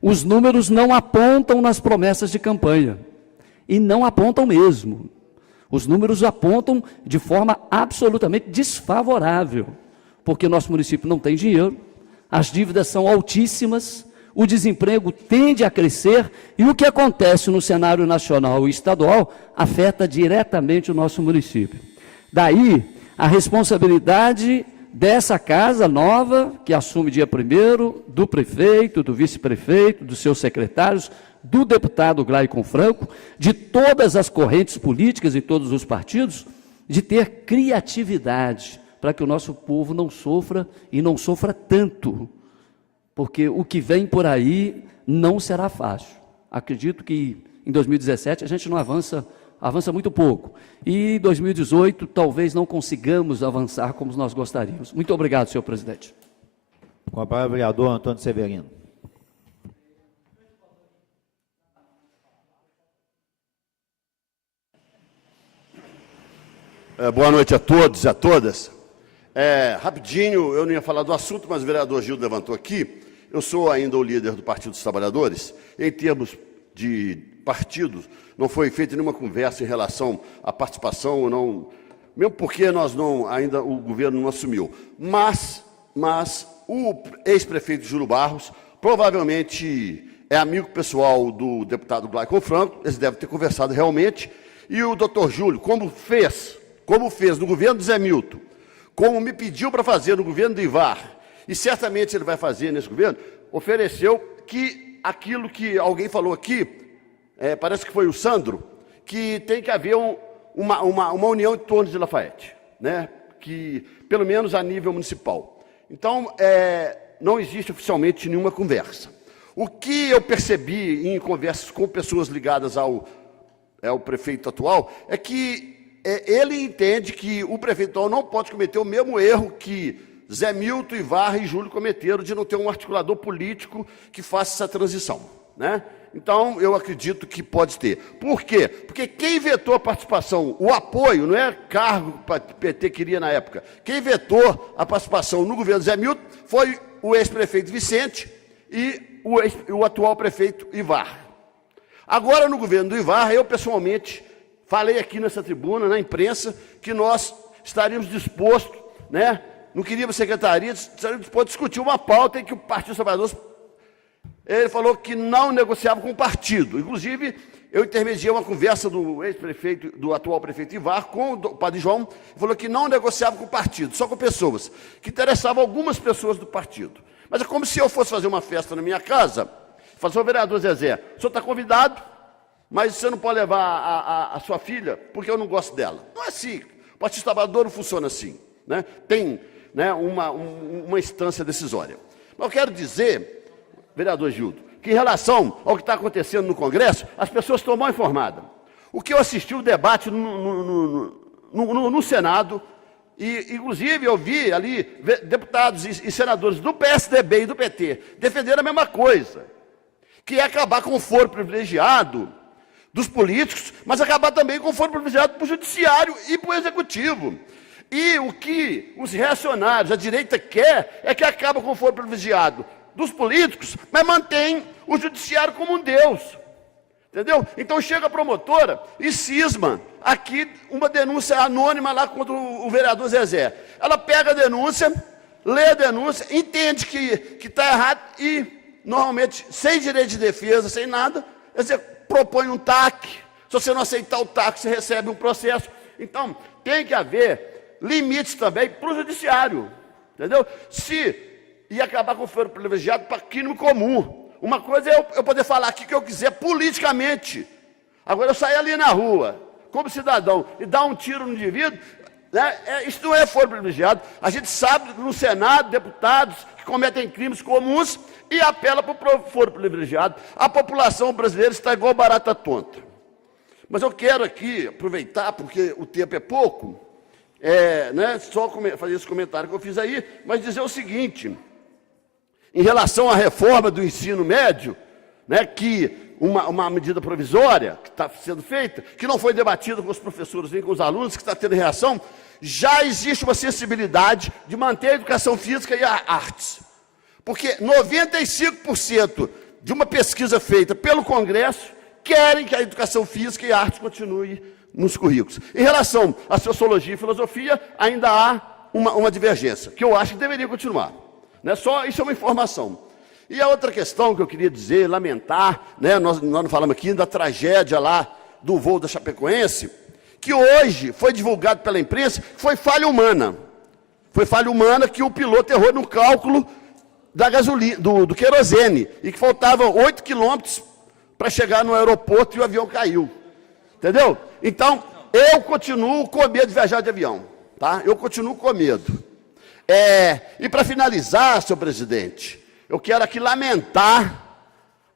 Os números não apontam nas promessas de campanha. E não apontam mesmo. Os números apontam de forma absolutamente desfavorável, porque nosso município não tem dinheiro, as dívidas são altíssimas, o desemprego tende a crescer e o que acontece no cenário nacional e estadual afeta diretamente o nosso município. Daí, a responsabilidade dessa casa nova, que assume dia 1º, do prefeito, do vice-prefeito, dos seus secretários, do deputado Glaicon Franco, de todas as correntes políticas e todos os partidos, de ter criatividade para que o nosso povo não sofra e não sofra tanto, porque o que vem por aí não será fácil. Acredito que em 2017 a gente não avança muito pouco, e em 2018 talvez não consigamos avançar como nós gostaríamos. Muito obrigado, senhor presidente. Com a palavra, o vereador Antônio Severino. Boa noite a todos e a todas. Rapidinho, eu não ia falar do assunto, mas o vereador Gildo levantou aqui. Eu sou ainda o líder do Partido dos Trabalhadores. Em termos de partidos, não foi feita nenhuma conversa em relação à participação ou não, mesmo porque nós não, ainda o governo não assumiu. Mas o ex-prefeito Júlio Barros provavelmente é amigo pessoal do deputado Glaicon Franco, eles devem ter conversado realmente, e o doutor Júlio, como fez no governo do Zé Milton, como me pediu para fazer no governo do Ivar, e certamente ele vai fazer nesse governo, ofereceu que aquilo que alguém falou aqui, parece que foi o Sandro, que tem que haver uma união em torno de Lafaiete, né? Que, pelo menos a nível municipal. Então, não existe oficialmente nenhuma conversa. O que eu percebi em conversas com pessoas ligadas ao prefeito atual é que ele entende que o prefeito atual não pode cometer o mesmo erro que Zé Milton, Ivar e Júlio cometeram de não ter um articulador político que faça essa transição, né? Então, eu acredito que pode ter. Por quê? Porque quem vetou a participação, o apoio, não é cargo que o PT queria na época, quem vetou a participação no governo Zé Milton foi o ex-prefeito Vicente e o atual prefeito Ivar. Agora, no governo do Ivar, eu pessoalmente falei aqui nessa tribuna, na imprensa, que nós estaríamos dispostos, né? Não queríamos secretaria, estaríamos dispostos a discutir uma pauta em que o Partido dos Trabalhadores, ele falou que não negociava com o partido. Inclusive, eu intermediei uma conversa do ex-prefeito, do atual prefeito Ivar, com o padre João, falou que não negociava com o partido, só com pessoas, que interessavam algumas pessoas do partido. Mas é como se eu fosse fazer uma festa na minha casa, falou, vereador Zezé, o senhor está convidado, mas você não pode levar a sua filha, porque eu não gosto dela. Não é assim. O Partido Trabalhador não funciona assim, né? Tem, né, uma instância decisória. Mas eu quero dizer, vereador Gildo, que em relação ao que está acontecendo no Congresso, as pessoas estão mal informadas. O que eu assisti o debate no Senado, e inclusive eu vi ali deputados e senadores do PSDB e do PT defenderam a mesma coisa, que é acabar com o foro privilegiado dos políticos, mas acabar também com o foro privilegiado para o judiciário e para o executivo. E o que os reacionários, a direita quer, é que acaba com o foro privilegiado dos políticos, mas mantém o judiciário como um Deus. Entendeu? Então chega a promotora e cisma aqui uma denúncia anônima lá contra o vereador Zezé. Ela pega a denúncia, lê a denúncia, entende que está errado e, normalmente, sem direito de defesa, sem nada, você propõe um TAC. Se você não aceitar o TAC, você recebe um processo. Então, tem que haver limites também para o judiciário. Entendeu? E acabar com o foro privilegiado para crime comum. Uma coisa é eu poder falar aqui o que eu quiser politicamente. Agora, eu sair ali na rua como cidadão, e dá um tiro no indivíduo, né? Isso não é foro privilegiado. A gente sabe no Senado, deputados que cometem crimes comuns e apela para o foro privilegiado. A população brasileira está igual barata tonta. Mas eu quero aqui aproveitar, porque o tempo é pouco, né, só fazer esse comentário que eu fiz aí, mas dizer o seguinte, em relação à reforma do ensino médio, né, que uma medida provisória que está sendo feita, que não foi debatida com os professores nem com os alunos, que está tendo reação, já existe uma sensibilidade de manter a educação física e a artes. Porque 95% de uma pesquisa feita pelo Congresso querem que a educação física e a arte continue nos currículos. Em relação à sociologia e filosofia, ainda há uma divergência, que eu acho que deveria continuar. Né? Só isso é uma informação. E a outra questão que eu queria dizer, lamentar, né? Nós não falamos aqui da tragédia lá do voo da Chapecoense, que hoje foi divulgado pela imprensa, foi falha humana. Foi falha humana que o piloto errou no cálculo da gasolina, do querosene, e que faltavam 8 quilômetros para chegar no aeroporto e o avião caiu. Entendeu? Então, eu continuo com medo de viajar de avião. Tá? Eu continuo com medo. E para finalizar, senhor presidente, eu quero aqui lamentar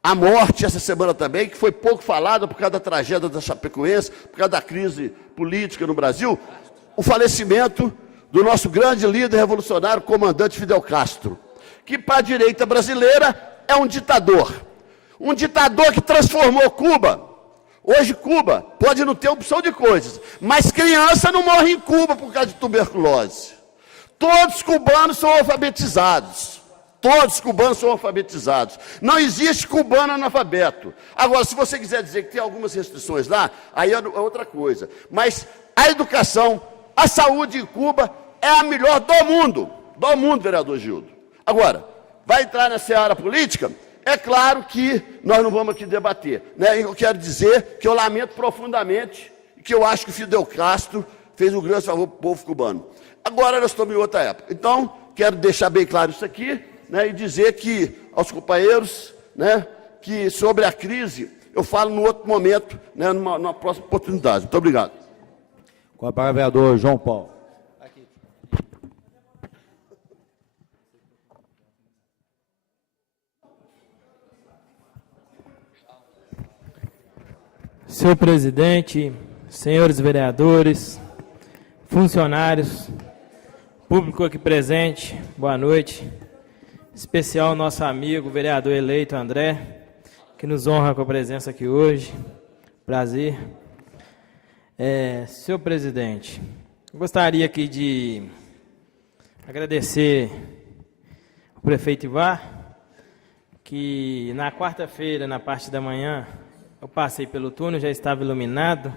a morte essa semana também, que foi pouco falada por causa da tragédia da Chapecoense, por causa da crise política no Brasil, o falecimento do nosso grande líder revolucionário, comandante Fidel Castro, que para a direita brasileira é um ditador que transformou Cuba. Hoje Cuba pode não ter opção de coisas, mas criança não morre em Cuba por causa de tuberculose. Todos os cubanos são alfabetizados. Todos os cubanos são alfabetizados. Não existe cubano analfabeto. Agora, se você quiser dizer que tem algumas restrições lá, aí é outra coisa. Mas a educação, a saúde em Cuba é a melhor do mundo, vereador Gildo. Agora, vai entrar na seara política? É claro que nós não vamos aqui debater. Né? Eu quero dizer que eu lamento profundamente, que eu acho que Fidel Castro fez um grande favor para o povo cubano. Agora nós estamos em outra época. Então, quero deixar bem claro isso aqui, né, e dizer que aos companheiros, né, que sobre a crise, eu falo no outro momento, né, numa próxima oportunidade. Muito obrigado. Com a palavra, vereador João Paulo. Senhor presidente, senhores vereadores, funcionários, público aqui presente, boa noite. Em especial nosso amigo, vereador eleito André, que nos honra com a presença aqui hoje. Prazer. Senhor presidente, gostaria aqui de agradecer ao prefeito Ivar, que na quarta-feira, na parte da manhã, eu passei pelo túnel, já estava iluminado,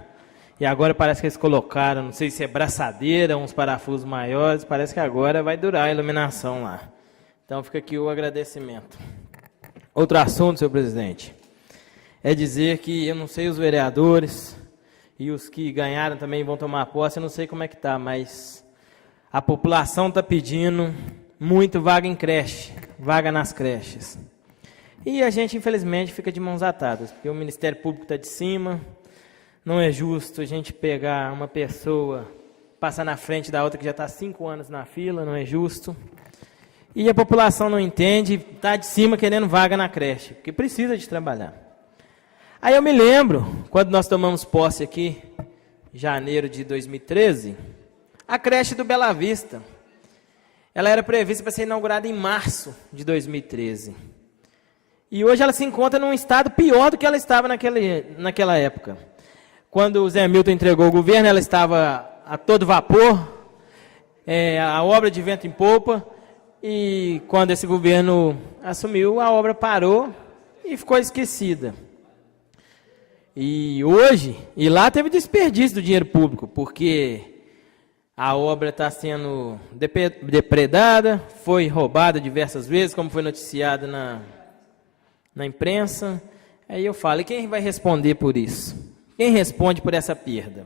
e agora parece que eles colocaram, não sei se é braçadeira, uns parafusos maiores, parece que agora vai durar a iluminação lá. Então fica aqui o agradecimento. Outro assunto, senhor presidente, é dizer que eu não sei os vereadores e os que ganharam também vão tomar posse, eu não sei como é que está, mas a população está pedindo muito vaga em creche, vaga nas creches. E a gente, infelizmente, fica de mãos atadas, porque o Ministério Público está de cima, não é justo a gente pegar uma pessoa, passar na frente da outra que já está há 5 anos na fila, não é justo. E a população não entende, está de cima querendo vaga na creche, porque precisa de trabalhar. Aí eu me lembro, quando nós tomamos posse aqui, em janeiro de 2013, a creche do Bela Vista, ela era prevista para ser inaugurada em março de 2013. E hoje ela se encontra num estado pior do que ela estava naquela época. Quando o Zé Milton entregou o governo, ela estava a todo vapor, a obra de vento em popa, e quando esse governo assumiu, a obra parou e ficou esquecida. E hoje, e lá teve desperdício do dinheiro público, porque a obra está sendo depredada, foi roubada diversas vezes, como foi noticiado na imprensa. Aí eu falo, e quem vai responder por isso? Quem responde por essa perda?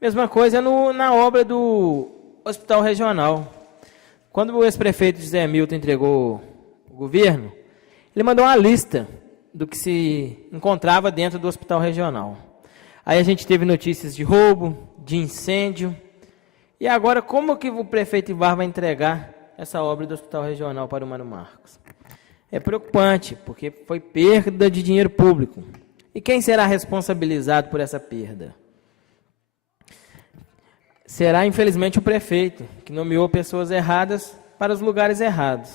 Mesma coisa na obra do Hospital Regional. Quando o ex-prefeito José Milton entregou o governo, ele mandou uma lista do que se encontrava dentro do Hospital Regional. Aí a gente teve notícias de roubo, de incêndio. E agora, como que o prefeito Ivar vai entregar essa obra do Hospital Regional para o Mano Marcos? É preocupante, porque foi perda de dinheiro público. E quem será responsabilizado por essa perda? Será, infelizmente, o prefeito, que nomeou pessoas erradas para os lugares errados.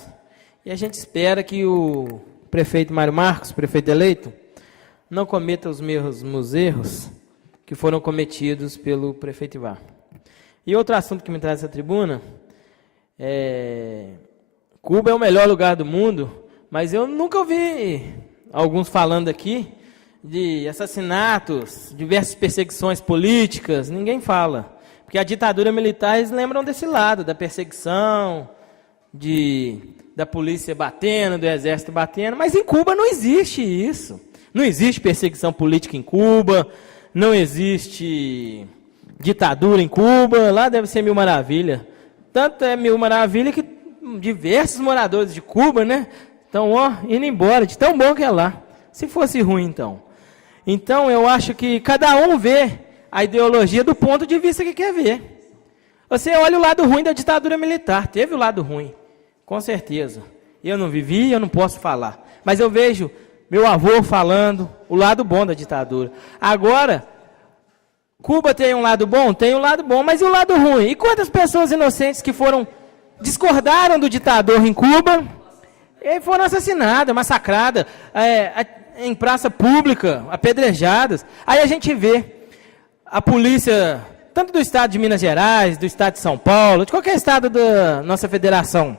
E a gente espera que o prefeito Mário Marcos, prefeito eleito, não cometa os mesmos erros que foram cometidos pelo prefeito Ivar. E outro assunto que me traz essa tribuna Cuba é o melhor lugar do mundo, mas eu nunca ouvi alguns falando aqui de assassinatos, diversas perseguições políticas, ninguém fala. Porque a ditadura militar, eles lembram desse lado, da perseguição, da polícia batendo, do exército batendo, mas em Cuba não existe isso. Não existe perseguição política em Cuba, não existe ditadura em Cuba, lá deve ser mil maravilha. Tanto é mil maravilha que diversos moradores de Cuba, né, estão indo embora, de tão bom que é lá. Se fosse ruim, então. Então, eu acho que cada um vê a ideologia do ponto de vista que quer ver. Você olha o lado ruim da ditadura militar, teve o lado ruim, com certeza. Eu não vivi, eu não posso falar. Mas eu vejo meu avô falando o lado bom da ditadura. Agora, Cuba tem um lado bom? Tem um lado bom, mas e o lado ruim? E quantas pessoas inocentes que discordaram do ditador em Cuba e foram assassinadas, massacradas, em praça pública, apedrejadas? Aí a gente vê a polícia, tanto do estado de Minas Gerais, do estado de São Paulo, de qualquer estado da nossa federação,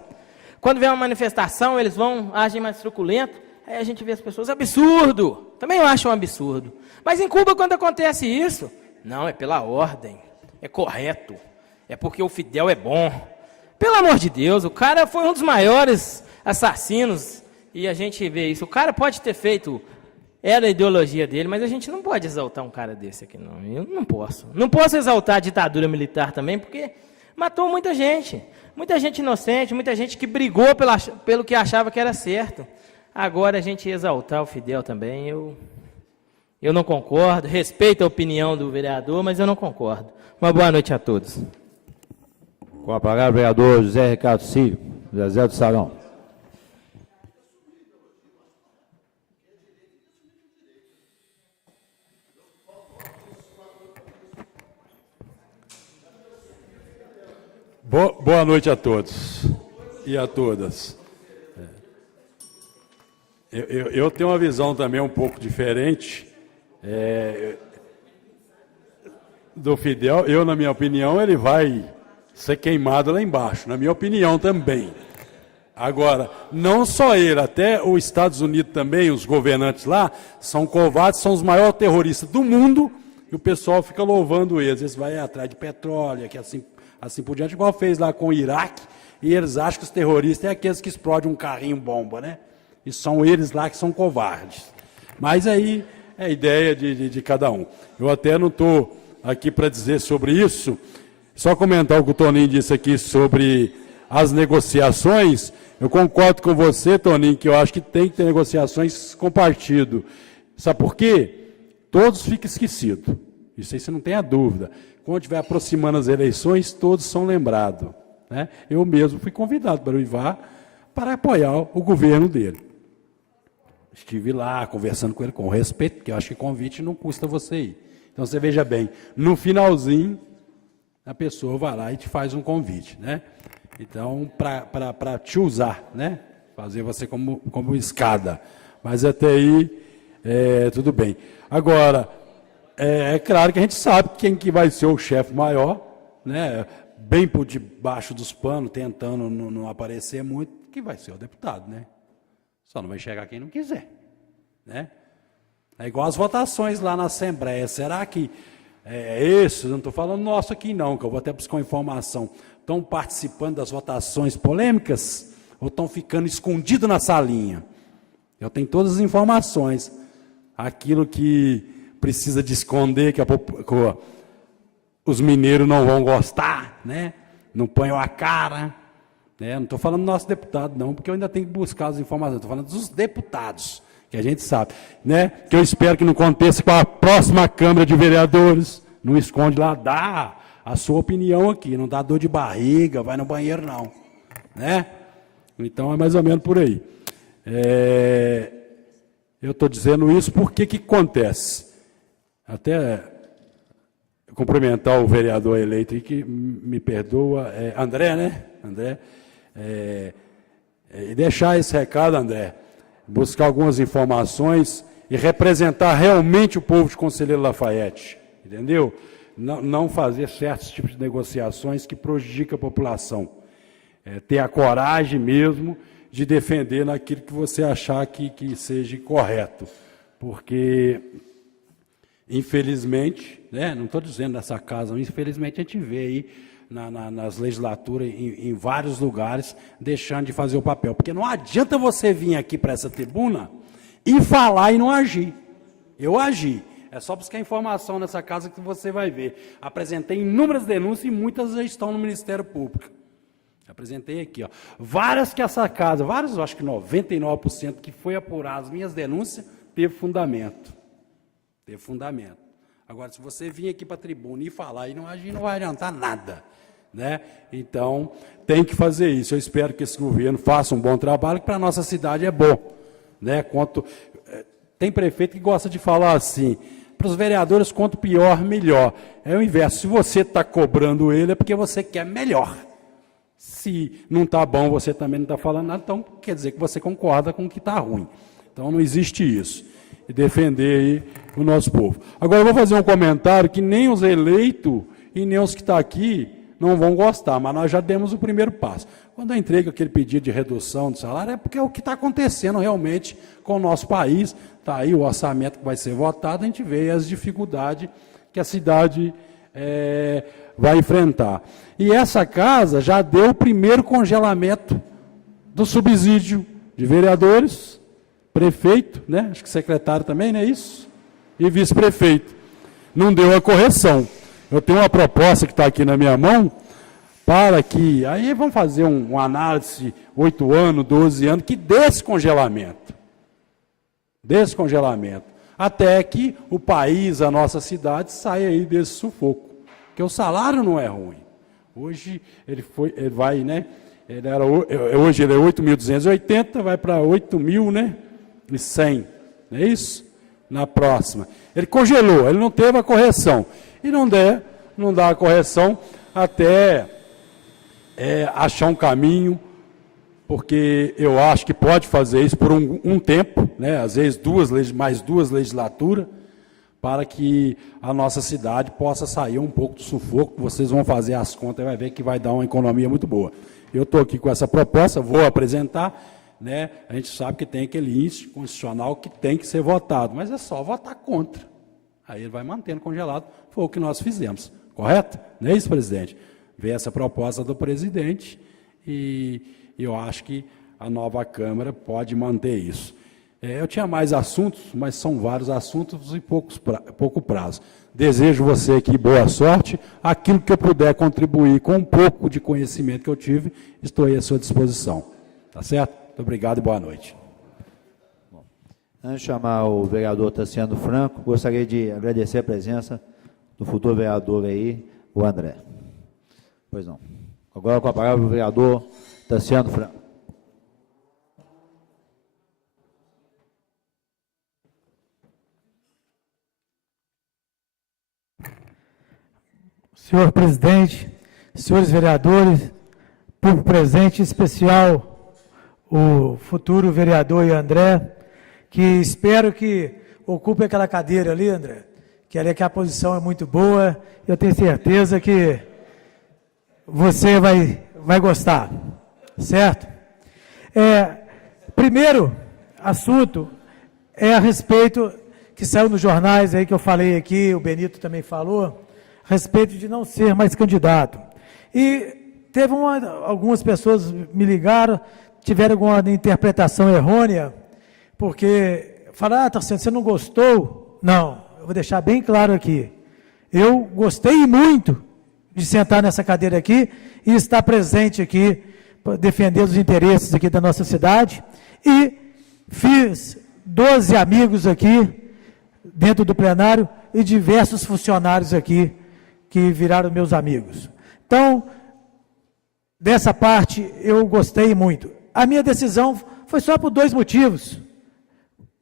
quando vem uma manifestação, eles agem mais truculento, aí a gente vê as pessoas, absurdo, também eu acho um absurdo. Mas em Cuba, quando acontece isso, não, é pela ordem, é correto, é porque o Fidel é bom. Pelo amor de Deus, o cara foi um dos maiores assassinos, e a gente vê isso. O cara pode ter feito, era a ideologia dele, mas a gente não pode exaltar um cara desse aqui, não. Eu não posso. Não posso exaltar a ditadura militar também, porque matou muita gente inocente, muita gente que brigou pelo que achava que era certo. Agora a gente exaltar o Fidel também, eu não concordo, respeito a opinião do vereador, mas eu não concordo. Uma boa noite a todos. Com a palavra, o vereador José Ricardo Círio, Zezé do Salão. Boa noite a todos e a todas. Eu tenho uma visão também um pouco diferente do Fidel. Na minha opinião, ele vai ser queimado lá embaixo, na minha opinião também. Agora, não só ele, até os Estados Unidos também, os governantes lá, são covardes, são os maiores terroristas do mundo, e o pessoal fica louvando eles. Eles vão atrás de petróleo, que assim por diante, igual fez lá com o Iraque, e eles acham que os terroristas é aqueles que explodem um carrinho bomba, né? E são eles lá que são covardes. Mas aí é a ideia de cada um. Eu até não estou aqui para dizer sobre isso, só comentar o que o Toninho disse aqui sobre as negociações. Eu concordo com você, Toninho, que eu acho que tem que ter negociações com partido. Sabe por quê? Todos ficam esquecidos. Isso aí você não tem a dúvida. Quando estiver aproximando as eleições, todos são lembrados, né? Eu mesmo fui convidado para o Ivar para apoiar o governo dele. Estive lá conversando com ele com respeito, porque eu acho que convite não custa você ir. Então você veja bem, no finalzinho, a pessoa vai lá e te faz um convite, né? Então, para te usar, né? Fazer você como escada. Mas até aí, tudo bem. Agora, é claro que a gente sabe quem que vai ser o chefe maior, né? Bem por debaixo dos panos, tentando não aparecer muito, que vai ser o deputado, né? Só não vai chegar quem não quiser, né? É igual as votações lá na Assembleia. Será que esses, não estou falando nosso aqui não, que eu vou até buscar uma informação, estão participando das votações polêmicas ou estão ficando escondidos na salinha? Eu tenho todas as informações. Aquilo que precisa de esconder, que os mineiros não vão gostar, né? Não ponham a cara. Né? Não estou falando do nosso deputado, não, porque eu ainda tenho que buscar as informações. Estou falando dos deputados, que a gente sabe, né? Que eu espero que não aconteça com a próxima Câmara de Vereadores. Não esconde lá, dá a sua opinião aqui, não dá dor de barriga, vai no banheiro não, né? Então é mais ou menos por aí. Eu estou dizendo isso porque que acontece? Até cumprimentar o vereador eleito aí, que me perdoa, André, né? André, e deixar esse recado, André, buscar algumas informações e representar realmente o povo de Conselheiro Lafaiete, entendeu? Não fazer certos tipos de negociações que prejudicam a população. Ter a coragem mesmo de defender naquilo que você achar que seja correto. Porque, infelizmente, né, não estou dizendo nessa casa, mas infelizmente a gente vê aí nas legislaturas, em vários lugares, deixando de fazer o papel. Porque não adianta você vir aqui para essa tribuna e falar e não agir. Eu agi. É só buscar informação nessa casa que você vai ver. Apresentei inúmeras denúncias e muitas já estão no Ministério Público. Apresentei aqui, ó. Várias que essa casa, vários, eu acho que 99% que foi apurar as minhas denúncias, teve fundamento. Teve fundamento. Agora, se você vir aqui para a tribuna e falar e não agir, não vai adiantar nada, né? Então, tem que fazer isso. Eu espero que esse governo faça um bom trabalho, que para a nossa cidade é bom, né? Tem prefeito que gosta de falar assim, para os vereadores, quanto pior, melhor. É o inverso. Se você está cobrando ele, é porque você quer melhor. Se não está bom, você também não está falando nada, então quer dizer que você concorda com o que está ruim. Então não existe isso. E defender aí o nosso povo. Agora eu vou fazer um comentário que nem os eleitos e nem os que estão aqui não vão gostar, mas nós já demos o primeiro passo. Quando eu entrei com aquele pedido de redução do salário, é porque é o que está acontecendo realmente com o nosso país. Está aí o orçamento que vai ser votado, a gente vê as dificuldades que a cidade vai enfrentar. E essa casa já deu o primeiro congelamento do subsídio de vereadores, prefeito, né? Acho que secretário também, não é isso? E vice-prefeito. Não deu a correção. Eu tenho uma proposta que está aqui na minha mão, para que, aí vamos fazer uma análise, 8 anos, 12 anos, que dê esse congelamento. Desse congelamento. Até que o país, a nossa cidade, saia aí desse sufoco. Porque o salário não é ruim. Hoje ele vai, né? Hoje ele é 8.280, vai para 8.000, né? E 100, não é isso? Na próxima. Ele congelou, ele não teve a correção. E não dá a correção até achar um caminho, porque eu acho que pode fazer isso por um tempo, né? Às vezes mais duas legislaturas, para que a nossa cidade possa sair um pouco do sufoco. Vocês vão fazer as contas e vai ver que vai dar uma economia muito boa. Eu estou aqui com essa proposta, vou apresentar, né? A gente sabe que tem aquele índice constitucional que tem que ser votado, mas é só votar contra. Aí ele vai mantendo congelado, foi o que nós fizemos, correto? Não é isso, presidente? Veio essa proposta do presidente e eu acho que a nova Câmara pode manter isso. Eu tinha mais assuntos, mas são vários assuntos e pouco prazo. Desejo você aqui boa sorte. Aquilo que eu puder contribuir com um pouco de conhecimento que eu tive, estou aí à sua disposição. Tá certo? Muito obrigado e boa noite. Antes de chamar o vereador Tassiano Franco, gostaria de agradecer a presença do futuro vereador aí, o André. Pois não. Agora com a palavra o vereador Tassiano Franco. Senhor presidente, senhores vereadores, público presente, em especial o futuro vereador André, que espero que ocupe aquela cadeira ali, André, que ali que a posição é muito boa, eu tenho certeza que você vai gostar, certo? Primeiro assunto é a respeito, que saiu nos jornais aí que eu falei aqui, o Benito também falou, a respeito de não ser mais candidato. E teve algumas pessoas me ligaram, tiveram alguma interpretação errônea, porque falaram, Tassiano, você não gostou? Não, eu vou deixar bem claro aqui. Eu gostei muito de sentar nessa cadeira aqui e estar presente aqui, para defender os interesses aqui da nossa cidade, e fiz 12 amigos aqui, dentro do plenário, e diversos funcionários aqui, que viraram meus amigos. Então, dessa parte, eu gostei muito. A minha decisão foi só por 2 motivos.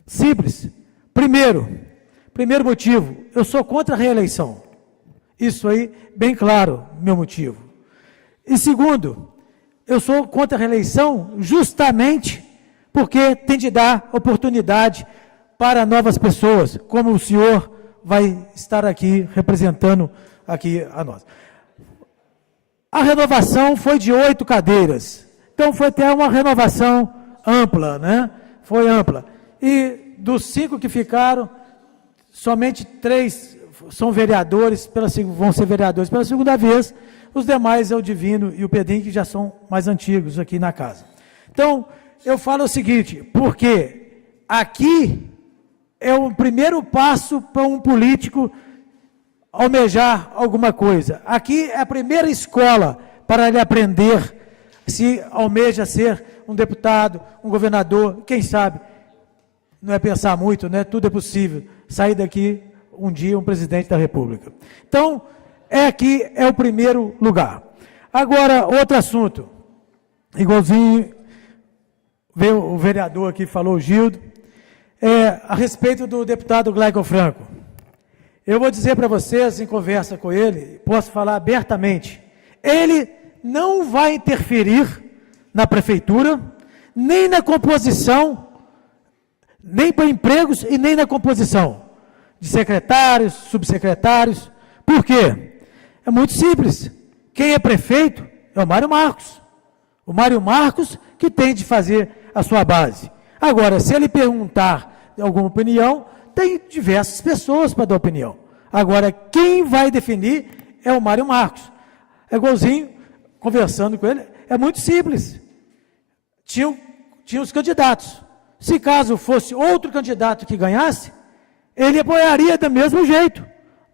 Simples. Primeiro motivo, eu sou contra a reeleição. Isso aí, bem claro, meu motivo. E segundo, eu sou contra a reeleição justamente porque tem de dar oportunidade para novas pessoas, como o senhor vai estar aqui representando aqui a nós. A renovação foi de 8 cadeiras, então foi até uma renovação ampla, né? Foi ampla. E dos 5 que ficaram, somente 3 são vereadores, vão ser vereadores pela segunda vez, os demais é o Divino e o Pedrinho, que já são mais antigos aqui na casa. Então, eu falo o seguinte, porque aqui é o primeiro passo para um político almejar alguma coisa. Aqui é a primeira escola para ele aprender se almeja ser um deputado, um governador, quem sabe, não é pensar muito, né? Tudo é possível, sair daqui um dia um presidente da República. Então, aqui é o primeiro lugar. Agora, outro assunto, igualzinho veio o vereador aqui, falou o Gildo, a respeito do deputado Gleicon Franco. Eu vou dizer para vocês, em conversa com ele, posso falar abertamente, ele não vai interferir na prefeitura, nem na composição, nem para empregos e nem na composição de secretários, subsecretários. Por quê? É muito simples. Quem é prefeito é o Mário Marcos. O Mário Marcos que tem de fazer a sua base. Agora, se ele perguntar alguma opinião, tem diversas pessoas para dar opinião. Agora, quem vai definir é o Mário Marcos. É igualzinho, conversando com ele, é muito simples. Tinha os candidatos. Se caso fosse outro candidato que ganhasse, ele apoiaria do mesmo jeito.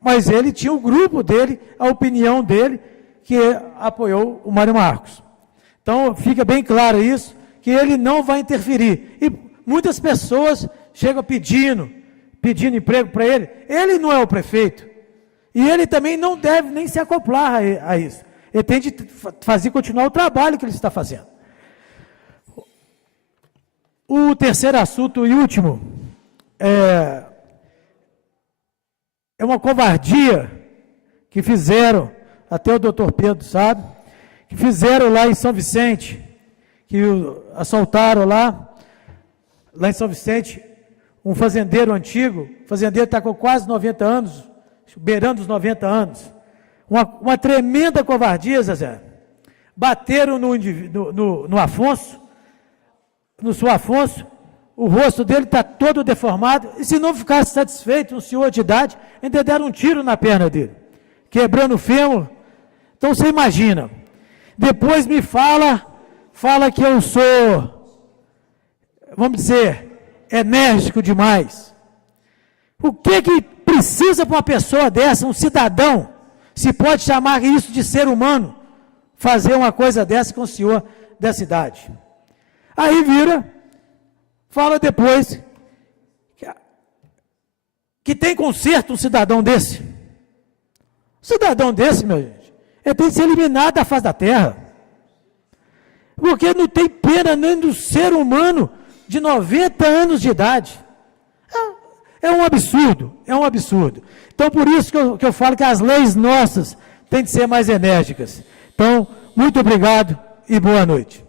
Mas ele tinha o grupo dele, a opinião dele, que apoiou o Mário Marcos. Então, fica bem claro isso, que ele não vai interferir. E muitas pessoas chegam pedindo emprego para ele. Ele não é o prefeito. E ele também não deve nem se acoplar a isso. Ele tem de continuar o trabalho que ele está fazendo. O terceiro assunto e último é uma covardia que fizeram, até o doutor Pedro sabe, que fizeram lá em São Vicente, que assaltaram lá em São Vicente, um fazendeiro antigo, o fazendeiro está com quase 90 anos, beirando os 90 anos. Uma tremenda covardia, Zezé. Bateram no Afonso, no seu Afonso, o rosto dele está todo deformado, e se não ficasse satisfeito, um senhor de idade, ainda deram um tiro na perna dele, quebrando o fêmur. Então você imagina, depois me fala que eu sou, vamos dizer, enérgico demais. O que precisa para uma pessoa dessa, um cidadão, se pode chamar isso de ser humano, fazer uma coisa dessa com o senhor dessa idade? Aí fala depois que tem conserto um cidadão desse. Um cidadão desse, meu gente, ele tem que ser eliminado da face da terra. Porque não tem pena nem do ser humano de 90 anos de idade. É um absurdo, é um absurdo. Então, por isso que eu falo que as leis nossas têm de ser mais enérgicas. Então, muito obrigado e boa noite.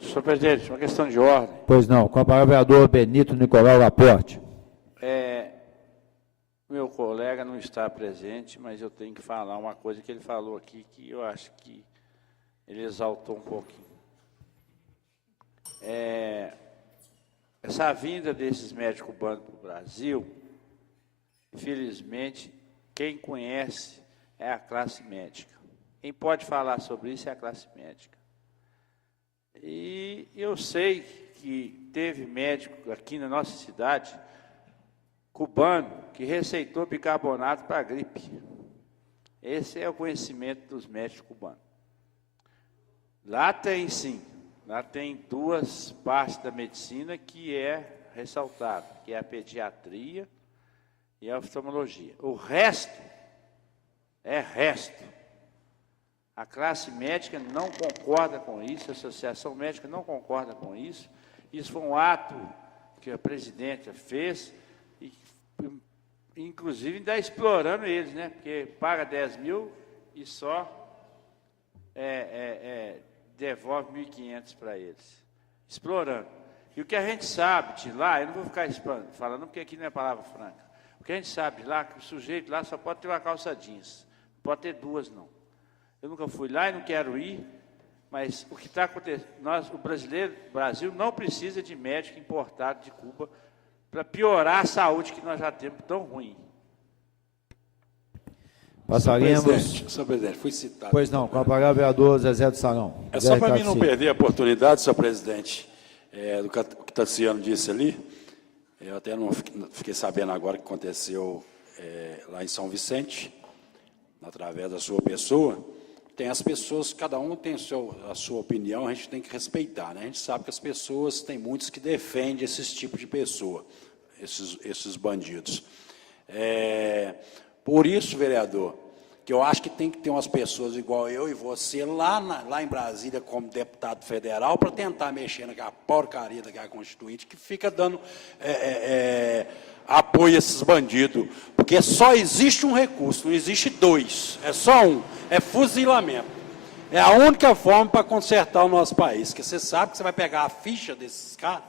Senhor presidente, uma questão de ordem. Pois não, com a palavra o vereador Benito Nicolau Laporte. Meu colega não está presente, mas eu tenho que falar uma coisa que ele falou aqui, que eu acho que ele exaltou um pouquinho. Essa vinda desses médicos cubanos para o Brasil, infelizmente, quem conhece é a classe médica. Quem pode falar sobre isso é a classe médica. E eu sei que teve médico aqui na nossa cidade, cubano, que receitou bicarbonato para a gripe. Esse é o conhecimento dos médicos cubanos. Lá tem, sim, Lá tem duas partes da medicina que é ressaltado, que é a pediatria e a oftalmologia. O resto é resto. A classe médica não concorda com isso, a associação médica não concorda com isso. Isso foi um ato que a presidenta fez, e inclusive ainda explorando eles, né? Porque paga 10 mil e só devolve 1.500 para eles. Explorando. E o que a gente sabe de lá, eu não vou ficar falando porque aqui não é palavra franca. O que a gente sabe de lá, que o sujeito lá só pode ter uma calça jeans. Não pode ter duas, não. Eu nunca fui lá e não quero ir, mas o que está acontecendo, o Brasil não precisa de médico importado de Cuba para piorar a saúde que nós já temos tão ruim. Passaríamos. Senhor presidente, fui citado. Pois não, com a palavra o vereador Zezé do Salão. É só para mim não perder a oportunidade, senhor presidente, do que o Tassiano disse ali. Eu até não fiquei sabendo agora o que aconteceu lá em São Vicente, através da sua pessoa. Tem as pessoas, cada um tem a sua opinião, a gente tem que respeitar, né? A gente sabe que as pessoas, tem muitos que defendem esses tipos de pessoa, esses bandidos. Por isso, vereador, que eu acho que tem que ter umas pessoas igual eu e você lá em Brasília como deputado federal para tentar mexer naquela porcaria daquela Constituinte que fica dando apoio a esses bandidos, porque só existe um recurso, não existe dois, é só um, é fuzilamento. É a única forma para consertar o nosso país, que você sabe que você vai pegar a ficha desses caras,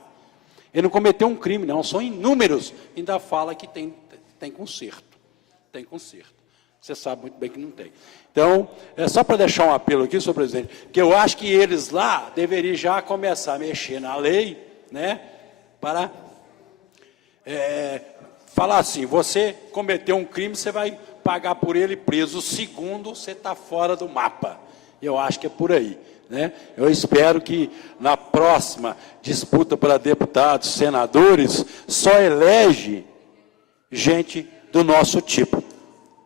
ele não cometeu um crime, não, são inúmeros, ainda fala que tem conserto, tem conserto. Você sabe muito bem que não tem. Então, é só para deixar um apelo aqui, senhor presidente, que eu acho que eles lá deveriam já começar a mexer na lei, né, para falar assim, você cometeu um crime, você vai pagar por ele preso. O segundo, você está fora do mapa. Eu acho que é por aí, né? Eu espero que na próxima disputa para deputados, senadores, só elege gente do nosso tipo,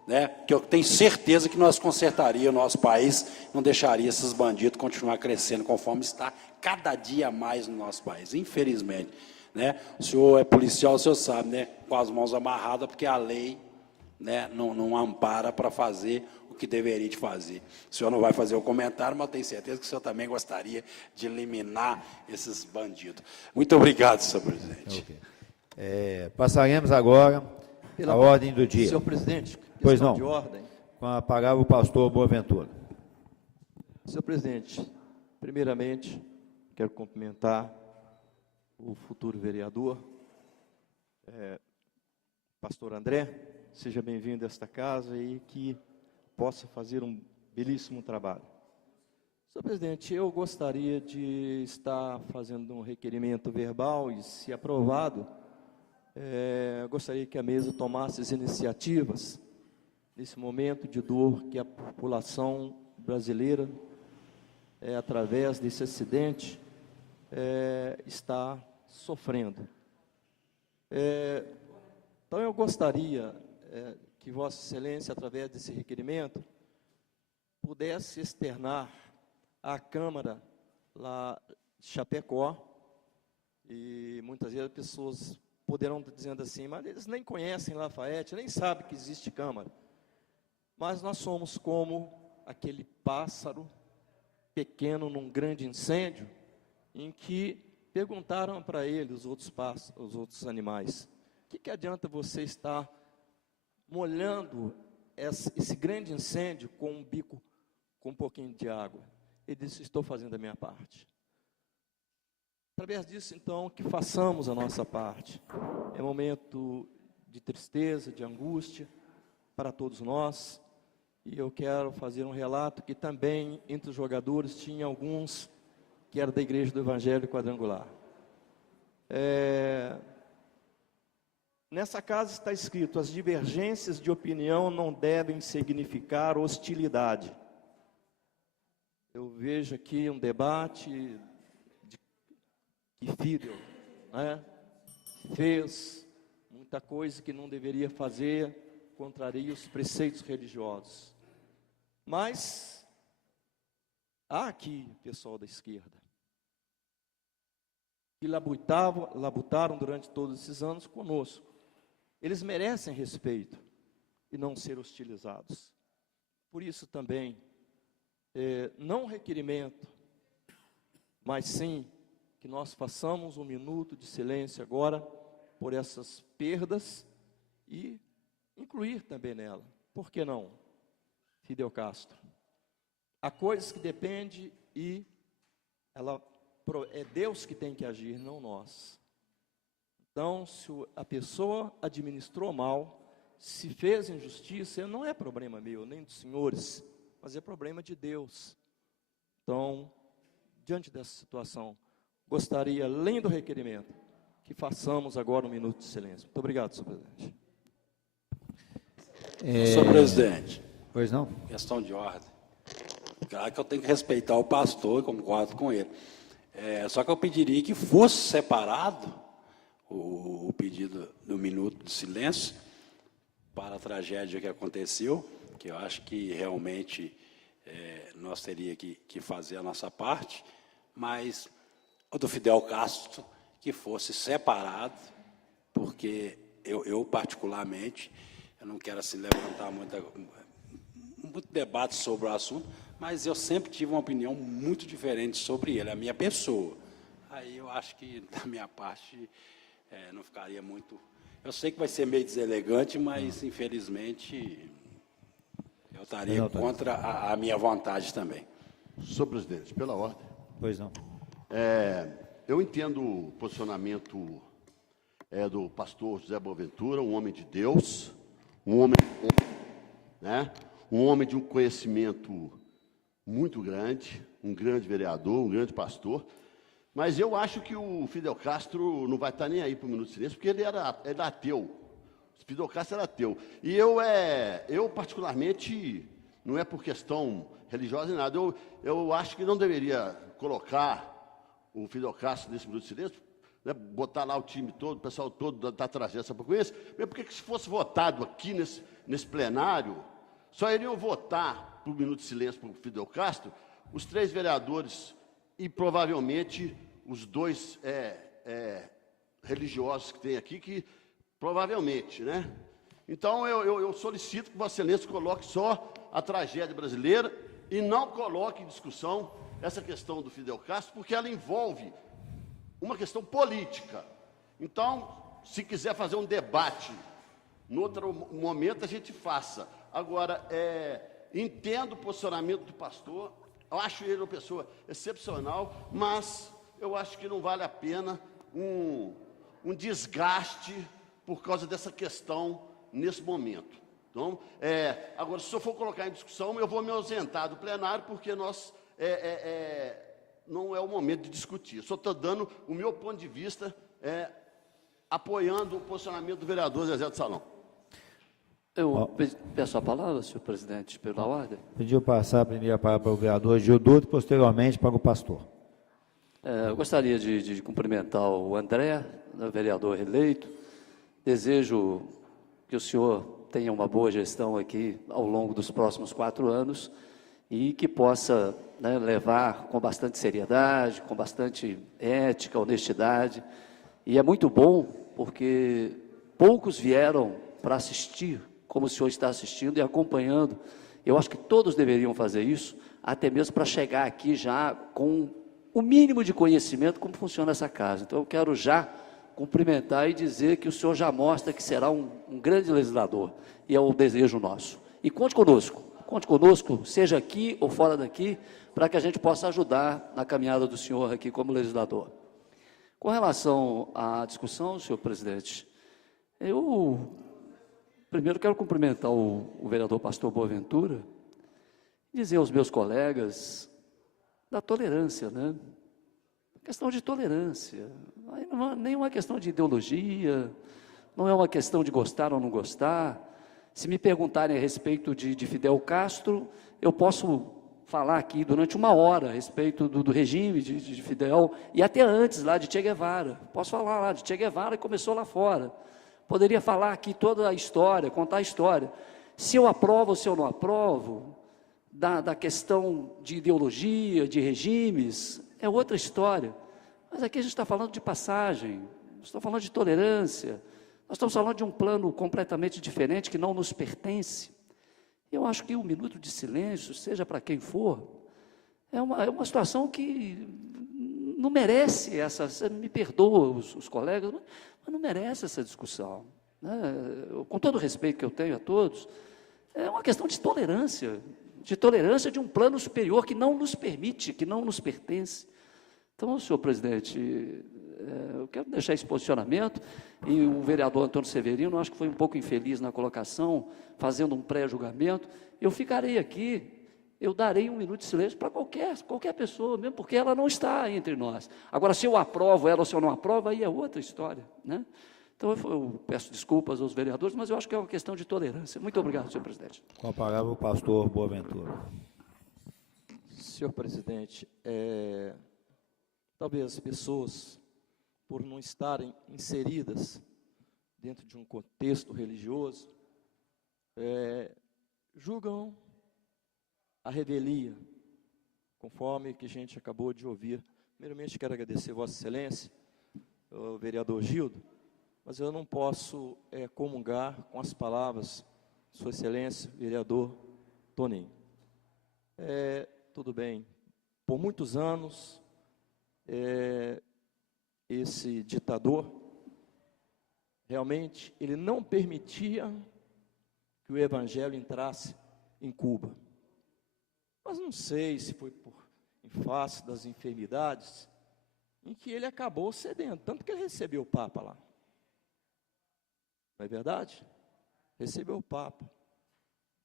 né? Que eu tenho certeza que nós consertaria o nosso país, não deixaria esses bandidos continuar crescendo conforme está cada dia mais no nosso país, infelizmente, né? O senhor é policial, o senhor sabe, né? Com as mãos amarradas, porque a lei, né, não ampara para fazer o que deveria de fazer. O senhor não vai fazer o comentário, mas eu tenho certeza que o senhor também gostaria de eliminar esses bandidos. Muito obrigado, senhor presidente. Okay. Passaremos agora a ordem do dia. Senhor presidente, pois não. De ordem. Com a palavra o pastor Boaventura. Senhor presidente, primeiramente, quero cumprimentar o futuro vereador, pastor André, seja bem-vindo a esta casa e que possa fazer um belíssimo trabalho. Senhor presidente, eu gostaria de estar fazendo um requerimento verbal e, se aprovado, gostaria que a mesa tomasse as iniciativas nesse momento de dor que a população brasileira, através desse acidente, está sofrendo. Então, eu gostaria que Vossa Excelência, através desse requerimento, pudesse externar à Câmara lá de Chapecó, e muitas vezes as pessoas poderão estar dizendo assim, mas eles nem conhecem Lafayette, nem sabem que existe Câmara. Mas nós somos como aquele pássaro pequeno num grande incêndio, em que perguntaram para ele, os outros animais, o que adianta você estar molhando esse grande incêndio com um bico, com um pouquinho de água? Ele disse, estou fazendo a minha parte. Através disso, então, que façamos a nossa parte. É um momento de tristeza, de angústia para todos nós, e eu quero fazer um relato que também, entre os jogadores, tinha alguns que eram da Igreja do Evangelho Quadrangular. Nessa casa está escrito, as divergências de opinião não devem significar hostilidade. Eu vejo aqui um debate que Fidel, né, fez muita coisa que não deveria fazer, contraria os preceitos religiosos. Mas há aqui pessoal da esquerda, que labutaram durante todos esses anos conosco. Eles merecem respeito e não ser hostilizados. Por isso também, não requerimento, mas sim que nós façamos um minuto de silêncio agora por essas perdas e incluir também nela, por que não, Fidel Castro? Há coisas que dependem e é Deus que tem que agir, não nós. Então, se a pessoa administrou mal, se fez injustiça, não é problema meu, nem dos senhores, mas é problema de Deus. Então, diante dessa situação, gostaria, além do requerimento, que façamos agora um minuto de silêncio. Muito obrigado, senhor presidente. Senhor presidente, Pois não? questão de ordem. Claro que eu tenho que respeitar o pastor e concordo com ele. Só que eu pediria que fosse separado o pedido do minuto de silêncio para a tragédia que aconteceu, que eu acho que realmente nós teríamos que fazer a nossa parte, mas o do Fidel Castro que fosse separado, porque eu particularmente, eu não quero assim levantar muito debate sobre o assunto, mas eu sempre tive uma opinião muito diferente sobre ele, a minha pessoa. Aí eu acho que, da minha parte, não ficaria muito... Eu sei que vai ser meio deselegante, mas, infelizmente, eu estaria contra a minha vontade também. Senhor presidente, pela ordem. Pois não. Eu entendo o posicionamento do pastor José Boaventura, um homem de Deus, um homem de um conhecimento muito grande, um grande vereador, um grande pastor, mas eu acho que o Fidel Castro não vai estar nem aí para o Minuto de Silêncio, porque ele era ateu. O Fidel Castro era ateu. E eu particularmente, não é por questão religiosa nem nada, eu acho que não deveria colocar o Fidel Castro nesse Minuto de Silêncio, né, botar lá o time todo, o pessoal todo da tragédia Sapucaense, mesmo porque se fosse votado aqui nesse plenário, só iriam votar para o Minuto de Silêncio para o Fidel Castro os 3 vereadores e provavelmente os 2 religiosos que tem aqui, que provavelmente, né? Então, eu solicito que Vossa Excelência coloque só a tragédia brasileira e não coloque em discussão essa questão do Fidel Castro, porque ela envolve uma questão política. Então, se quiser fazer um debate, em outro momento a gente faça. Agora, entendo o posicionamento do pastor, eu acho ele uma pessoa excepcional, mas eu acho que não vale a pena um desgaste por causa dessa questão nesse momento. Então, agora, se eu for colocar em discussão, eu vou me ausentar do plenário, porque nós não é o momento de discutir. Só estou dando o meu ponto de vista, apoiando o posicionamento do vereador Zezé do Salão. Eu peço a palavra, senhor presidente, pela ordem. Pediu passar a primeira palavra para o vereador Gilduto, posteriormente para o pastor. Eu gostaria de cumprimentar o André, vereador reeleito. Desejo que o senhor tenha uma boa gestão aqui ao longo dos próximos 4 anos e que possa, né, levar com bastante seriedade, com bastante ética, honestidade. E é muito bom porque poucos vieram para assistir, como o senhor está assistindo e acompanhando. Eu acho que todos deveriam fazer isso, até mesmo para chegar aqui já com o mínimo de conhecimento como funciona essa casa. Então, eu quero já cumprimentar e dizer que o senhor já mostra que será um grande legislador, e é o desejo nosso. E conte conosco, seja aqui ou fora daqui, para que a gente possa ajudar na caminhada do senhor aqui como legislador. Com relação à discussão, senhor presidente, eu primeiro quero cumprimentar o vereador pastor Boaventura, dizer aos meus colegas da tolerância, né? Questão de tolerância, não é nenhuma questão de ideologia, não é uma questão de gostar ou não gostar. Se me perguntarem a respeito de Fidel Castro, eu posso falar aqui durante 1 hora a respeito do regime de Fidel, e até antes lá de Che Guevara. Posso falar lá de Che Guevara, que começou lá fora. Poderia falar aqui toda a história, contar a história. Se eu aprovo ou se eu não aprovo, da questão de ideologia, de regimes, é outra história. Mas aqui a gente está falando de passagem, nós estamos falando de tolerância, nós estamos falando de um plano completamente diferente que não nos pertence. Eu acho que um minuto de silêncio, seja para quem for, é uma situação que não merece essa, me perdoa os colegas, mas não merece essa discussão, né? Com todo o respeito que eu tenho a todos, é uma questão de tolerância de um plano superior que não nos permite, que não nos pertence. Então, senhor presidente, eu quero deixar esse posicionamento, e o vereador Antônio Severino, acho que foi um pouco infeliz na colocação, fazendo um pré-julgamento. Eu ficarei aqui, eu darei um minuto de silêncio para qualquer pessoa, mesmo porque ela não está entre nós. Agora, se eu aprovo ela ou se eu não aprovo, aí é outra história, né? Então, eu peço desculpas aos vereadores, mas eu acho que é uma questão de tolerância. Muito obrigado, senhor presidente. Com a palavra, o pastor Boaventura. Senhor presidente, talvez as pessoas, por não estarem inseridas dentro de um contexto religioso, julgam a revelia, conforme que a gente acabou de ouvir. Primeiramente, quero agradecer Vossa Excelência, o vereador Gildo, mas eu não posso comungar com as palavras de Sua Excelência, vereador Toninho. Tudo bem, por muitos anos, esse ditador, realmente, ele não permitia que o evangelho entrasse em Cuba. Mas não sei se foi em face das enfermidades, em que ele acabou cedendo, tanto que ele recebeu o Papa lá. Não é verdade? Recebeu o Papa.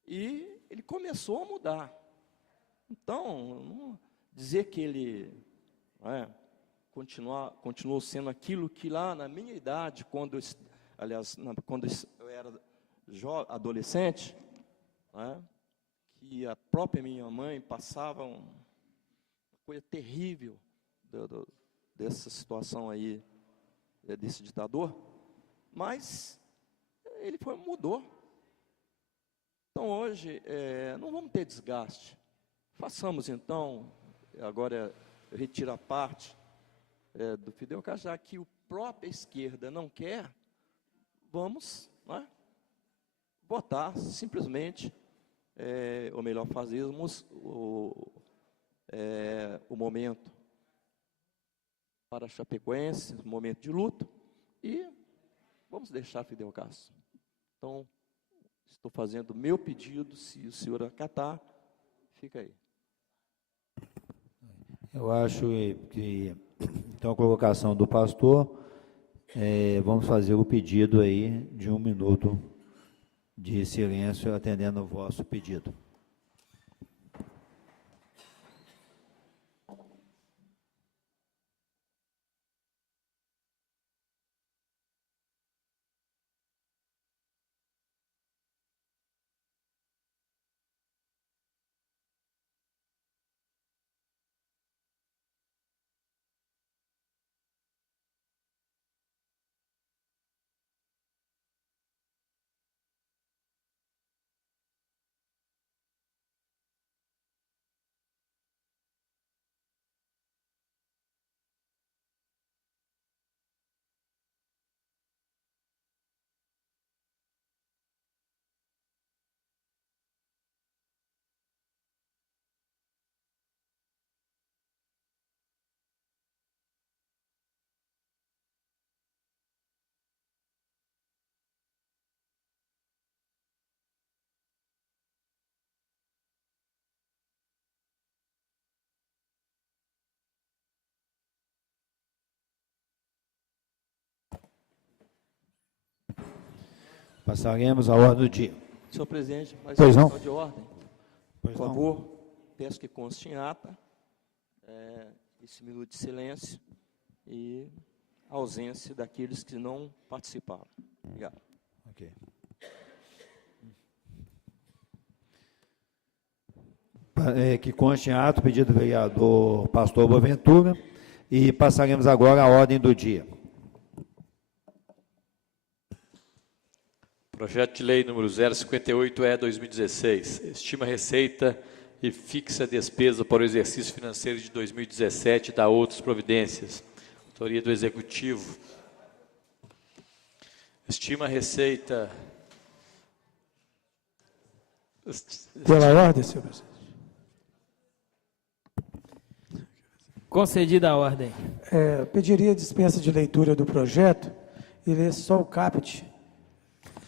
E ele começou a mudar. Então, não dizer que ele continuou sendo aquilo que lá na minha idade, quando eu era adolescente, que a própria minha mãe passava uma coisa terrível dessa situação aí, desse ditador, mas ele mudou. Então hoje, não vamos ter desgaste. Façamos então, agora eu retiro a parte do Fidel Castro, já que a própria esquerda não quer, vamos votar simplesmente, ou melhor, fazermos o momento para a Chapecoense, um momento de luto, e vamos deixar Fidel Castro. Então, estou fazendo o meu pedido, se o senhor acatar, fica aí. Eu acho que, então, a colocação do pastor, vamos fazer o pedido aí de 1 minuto de silêncio, atendendo o vosso pedido. Passaremos à ordem do dia. Senhor presidente, mais pois uma não? questão de ordem. Pois Por favor, peço que conste em ata esse minuto de silêncio e ausência daqueles que não participaram. Obrigado. Ok. Que conste em ato o pedido do vereador Pastor Boaventura, e passaremos agora à ordem do dia. Projeto de lei número 058/2016, estima receita e fixa despesa para o exercício financeiro de 2017 e dá outras providências. Autoria do Executivo. Estima a receita. Pela ordem, senhor presidente. Concedida a ordem. Pediria dispensa de leitura do projeto e ler só o caput.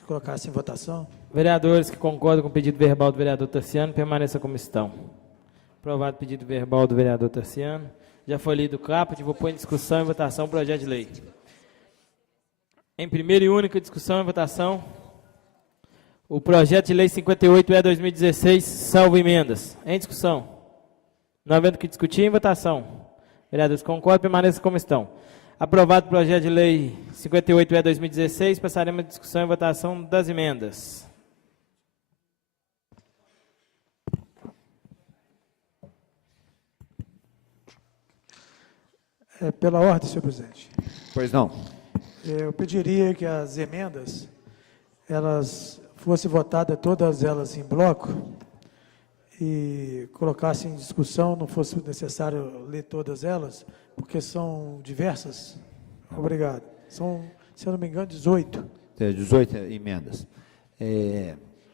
Colocasse em votação. Vereadores que concordam com o pedido verbal do vereador Tarciano, permaneça como estão. Aprovado o pedido verbal do vereador Tarciano. Já foi lido o caput, vou pôr em discussão e votação o projeto de lei. Em primeira e única discussão e votação, o projeto de lei 58/2016, salvo emendas. Em discussão. Não havendo que discutir, em votação. Vereadores concordam, permaneçam como estão. Aprovado o projeto de lei 58/2016, passaremos a discussão e votação das emendas. Pela ordem, senhor presidente. Pois não. Eu pediria que as emendas, elas fossem votadas todas elas em bloco e colocassem em discussão, não fosse necessário ler todas elas, porque são diversas. Obrigado. São, se eu não me engano, 18. 18 emendas.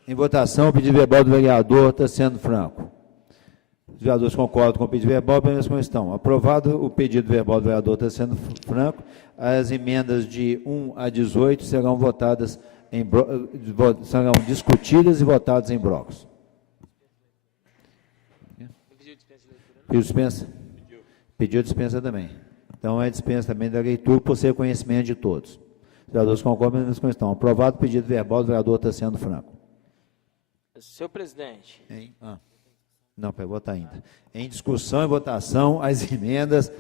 Em votação, o pedido verbal do vereador Tarciano Franco. Os vereadores concordam com o pedido verbal, permaneçam como estão. Aprovado o pedido verbal do vereador Tarciano Franco, as emendas de 1 a 18 serão votadas serão discutidas e votadas em blocos. Pediu dispensa? Pediu dispensa também. Então, é dispensa também da leitura, por ser conhecimento de todos. Os vereadores concordam, permaneçam como estão. Aprovado o pedido verbal do vereador Tarciano Franco. Senhor presidente. Não, para votar ainda. Em discussão e votação, as emendas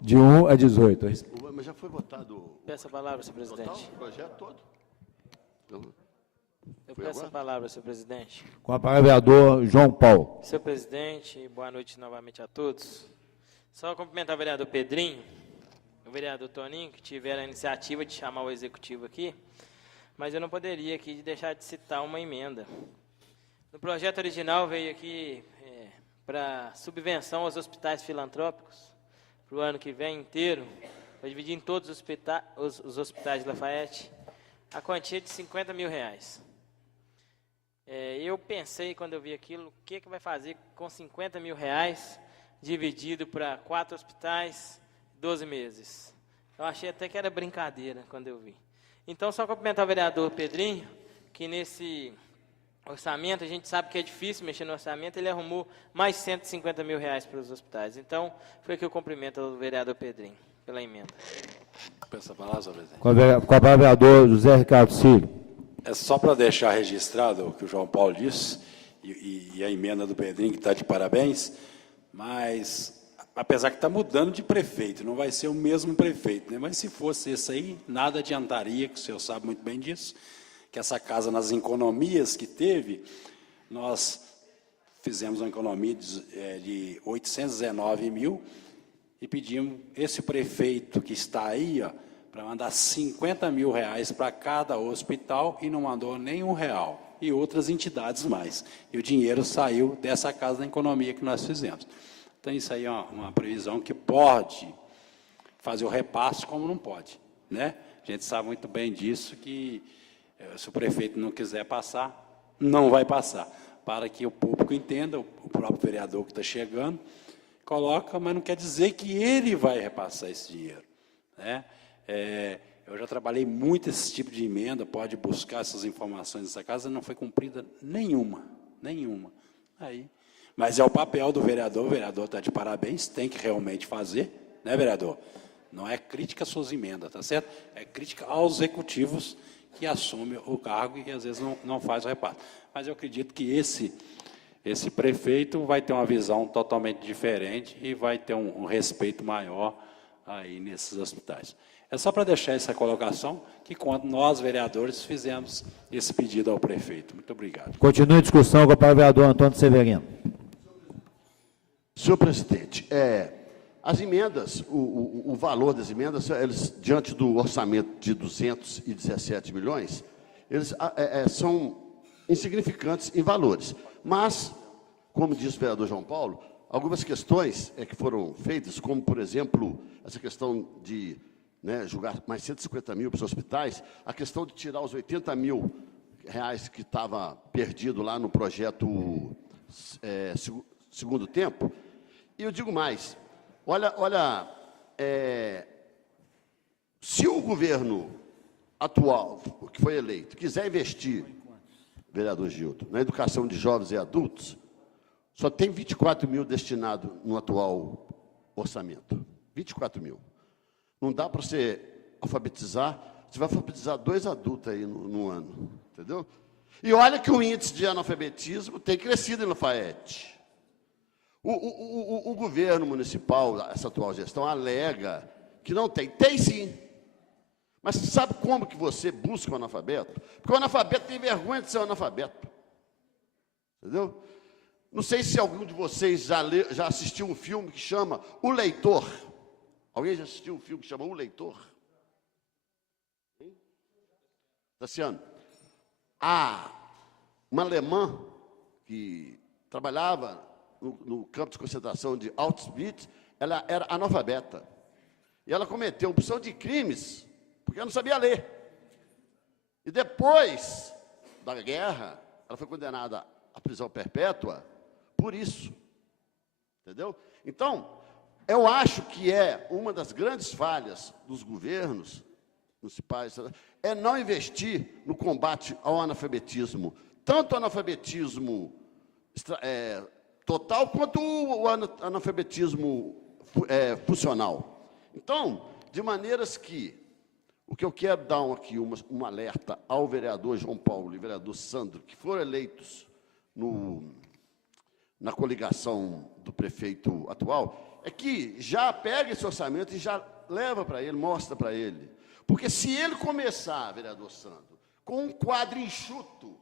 de 1 a 18. Mas já foi votado. Peço a palavra, senhor presidente. O projeto todo? Eu peço a palavra, senhor presidente. Com a palavra, vereador João Paulo. Senhor presidente, boa noite novamente a todos. Só cumprimentar o vereador Pedrinho, o vereador Toninho, que tiveram a iniciativa de chamar o executivo aqui, mas eu não poderia aqui deixar de citar uma emenda. No projeto original veio aqui para subvenção aos hospitais filantrópicos, para o ano que vem inteiro, para dividir em todos os hospitais de Lafayette, a quantia de R$50 mil. Eu pensei, quando eu vi aquilo, o que vai fazer com R$50 mil dividido para 4 hospitais, 12 meses. Eu achei até que era brincadeira quando eu vi. Então, só cumprimentar o vereador Pedrinho, que nesse orçamento, a gente sabe que é difícil mexer no orçamento, ele arrumou mais R$150 mil para os hospitais. Então, foi que eu cumprimento o vereador Pedrinho, pela emenda. Peço a palavra, senhor presidente. Com a palavra, vereador José Ricardo Cílio. É só para deixar registrado o que o João Paulo disse, e a emenda do Pedrinho, que está de parabéns, mas, apesar que está mudando de prefeito, não vai ser o mesmo prefeito, né? Mas se fosse esse aí, nada adiantaria, que o senhor sabe muito bem disso, que essa casa, nas economias que teve, nós fizemos uma economia de 819 mil e pedimos esse prefeito que está aí, para mandar R$50 mil para cada hospital e não mandou nenhum real, e outras entidades mais. E o dinheiro saiu dessa casa da economia que nós fizemos. Então, isso aí é uma previsão que pode fazer o repasse, como não pode, né? A gente sabe muito bem disso, que se o prefeito não quiser passar, não vai passar. Para que o público entenda, o próprio vereador que está chegando, coloca, mas não quer dizer que ele vai repassar esse dinheiro, né? Eu já trabalhei muito esse tipo de emenda, pode buscar essas informações nessa casa, não foi cumprida nenhuma. Mas é o papel do vereador, o vereador está de parabéns, tem que realmente fazer, né, vereador? Não é crítica às suas emendas, tá certo? É crítica aos executivos que assumem o cargo e às vezes não faz o repasse. Mas eu acredito que esse prefeito vai ter uma visão totalmente diferente e vai ter um respeito maior aí nesses hospitais. É só para deixar essa colocação, que quando nós, vereadores, fizemos esse pedido ao prefeito. Muito obrigado. Continue a discussão com o vereador Antônio Severino. Senhor presidente, as emendas, o valor das emendas, eles, diante do orçamento de 217 milhões, eles são insignificantes em valores. Mas, como disse o vereador João Paulo, algumas questões que foram feitas, como, por exemplo, essa questão de julgar mais 150 mil para os hospitais, a questão de tirar os 80 mil reais que estava perdido lá no projeto segundo tempo. E eu digo mais, olha, se o governo atual, que foi eleito, quiser investir, vereador Gildo, na educação de jovens e adultos, só tem 24 mil destinado no atual orçamento. 24 mil. Não dá para você alfabetizar, você vai alfabetizar 2 adultos aí no ano, entendeu? E olha que o índice de analfabetismo tem crescido em Lafayette. O governo municipal, essa atual gestão, alega que não tem. Tem sim. Mas sabe como que você busca o analfabeto? Porque o analfabeto tem vergonha de ser analfabeto. Entendeu? Não sei se algum de vocês já assistiu um filme que chama O Leitor. Alguém já assistiu um filme que chama O Leitor? Tassiano. Uma alemã que trabalhava no campo de concentração de Auschwitz, ela era analfabeta. E ela cometeu uma porção de crimes, porque ela não sabia ler. E depois da guerra, ela foi condenada à prisão perpétua por isso. Entendeu? Então, eu acho que é uma das grandes falhas dos governos municipais, é não investir no combate ao analfabetismo, tanto o analfabetismo total quanto o analfabetismo funcional. Então, de maneiras que, o que eu quero dar aqui um alerta ao vereador João Paulo e vereador Sandro, que foram eleitos na coligação do prefeito atual, é que já pega esse orçamento e já leva para ele, mostra para ele. Porque se ele começar, vereador Sandro, com um quadro enxuto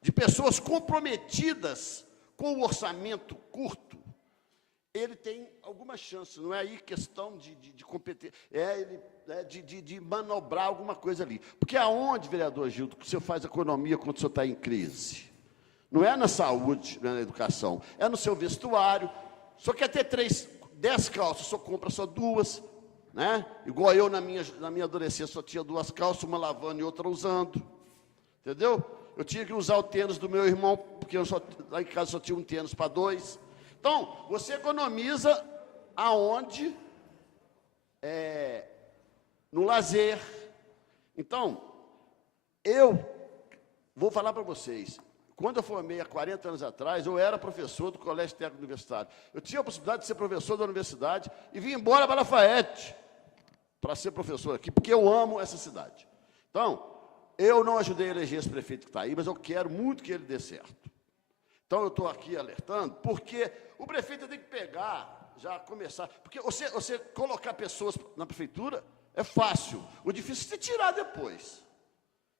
de pessoas comprometidas com o orçamento curto, ele tem alguma chance, não é aí questão de competência, de manobrar alguma coisa ali. Porque aonde, vereador Gildo, que o senhor faz economia quando o senhor está em crise? Não é na saúde, não é na educação, é no seu vestuário. O senhor quer ter 10 calças, o senhor compra só 2, né? Igual eu, na minha adolescência, só tinha 2 calças, uma lavando e outra usando. Entendeu? Eu tinha que usar o tênis do meu irmão, porque lá em casa só tinha um tênis para 2. Então, você economiza aonde? No lazer. Então, eu vou falar para vocês. Quando eu formei há 40 anos atrás, eu era professor do Colégio Técnico Universitário. Eu tinha a possibilidade de ser professor da universidade e vim embora para Lafayette para ser professor aqui, porque eu amo essa cidade. Então, eu não ajudei a eleger esse prefeito que está aí, mas eu quero muito que ele dê certo. Então, eu estou aqui alertando, porque o prefeito tem que pegar, já começar... Porque você colocar pessoas na prefeitura é fácil. O difícil é você tirar depois.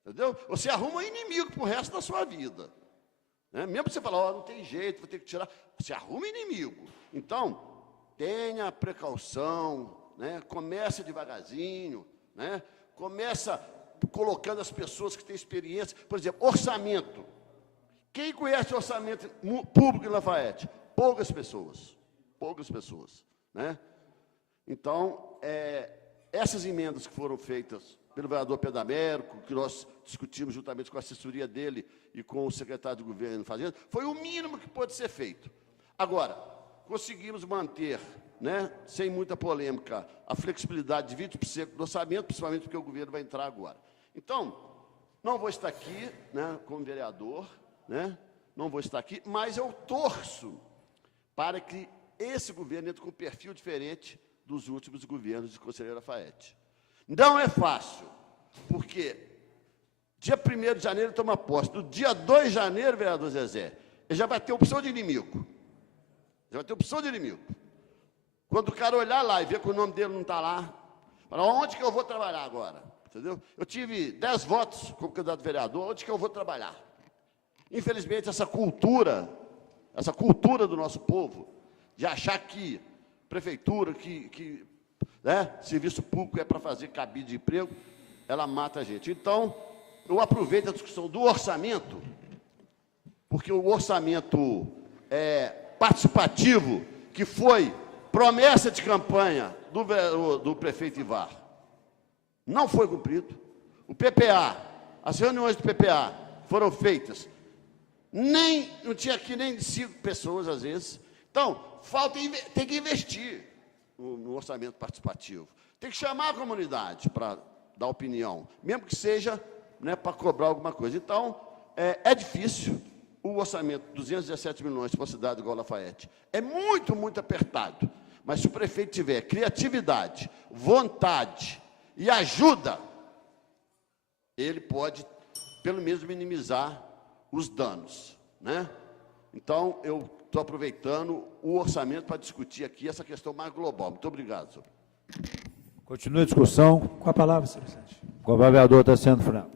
Entendeu? Você arruma um inimigo para o resto da sua vida. Mesmo você falar, não tem jeito, vou ter que tirar... Você arruma inimigo. Então, tenha precaução, comece devagarzinho, começa colocando as pessoas que têm experiência. Por exemplo, orçamento. Quem conhece orçamento público em Lafayette? Poucas pessoas. Poucas pessoas. Então, essas emendas que foram feitas pelo vereador Pedro Américo, que nós discutimos juntamente com a assessoria dele e com o secretário de Governo Fazenda, foi o mínimo que pode ser feito. Agora, conseguimos manter, sem muita polêmica, a flexibilidade de 20% do orçamento, principalmente porque o governo vai entrar agora. Então, não vou estar aqui como vereador, não vou estar aqui, mas eu torço para que esse governo entre com um perfil diferente dos últimos governos de Conselheiro Lafayette. Não é fácil, porque dia 1º de janeiro ele toma posse. No dia 2 de janeiro, vereador Zezé, ele já vai ter opção de inimigo. Já vai ter opção de inimigo. Quando o cara olhar lá e ver que o nome dele não está lá, fala, onde que eu vou trabalhar agora? Entendeu? Eu tive 10 votos como candidato a vereador, onde que eu vou trabalhar? Infelizmente, essa cultura do nosso povo, de achar que prefeitura, serviço público é para fazer cabide de emprego, ela mata a gente. Então, eu aproveito a discussão do orçamento, porque o orçamento participativo que foi promessa de campanha do prefeito Ivar. Não foi cumprido. O PPA, as reuniões do PPA foram feitas, não tinha aqui nem 5 pessoas às vezes. Então, tem que investir no orçamento participativo. Tem que chamar a comunidade para dar opinião, mesmo que seja, né, para cobrar alguma coisa. Então, é difícil. O orçamento, 217 milhões para uma cidade igual Lafayette, é muito, muito apertado. Mas se o prefeito tiver criatividade, vontade e ajuda, ele pode, pelo menos, minimizar os danos, né? Então, eu estou aproveitando o orçamento para discutir aqui essa questão mais global. Muito obrigado, senhor. Continua a discussão. Com a palavra, senhor presidente. Com o vereador Tassiano Franco.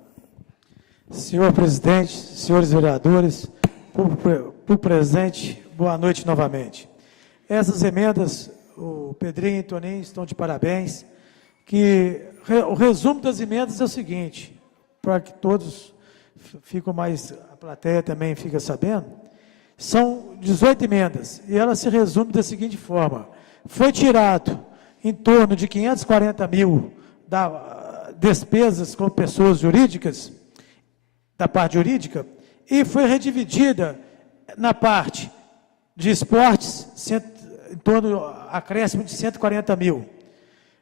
Senhor presidente, senhores vereadores, público presente, boa noite novamente. Essas emendas, o Pedrinho e o Toninho estão de parabéns, o resumo das emendas é o seguinte, para que todos fiquem mais, a plateia também fica sabendo, são 18 emendas, e ela se resume da seguinte forma: foi tirado em torno de 540 mil da despesas com pessoas jurídicas, da parte jurídica, e foi redividida na parte de esportes, em torno acréscimo de 140 mil.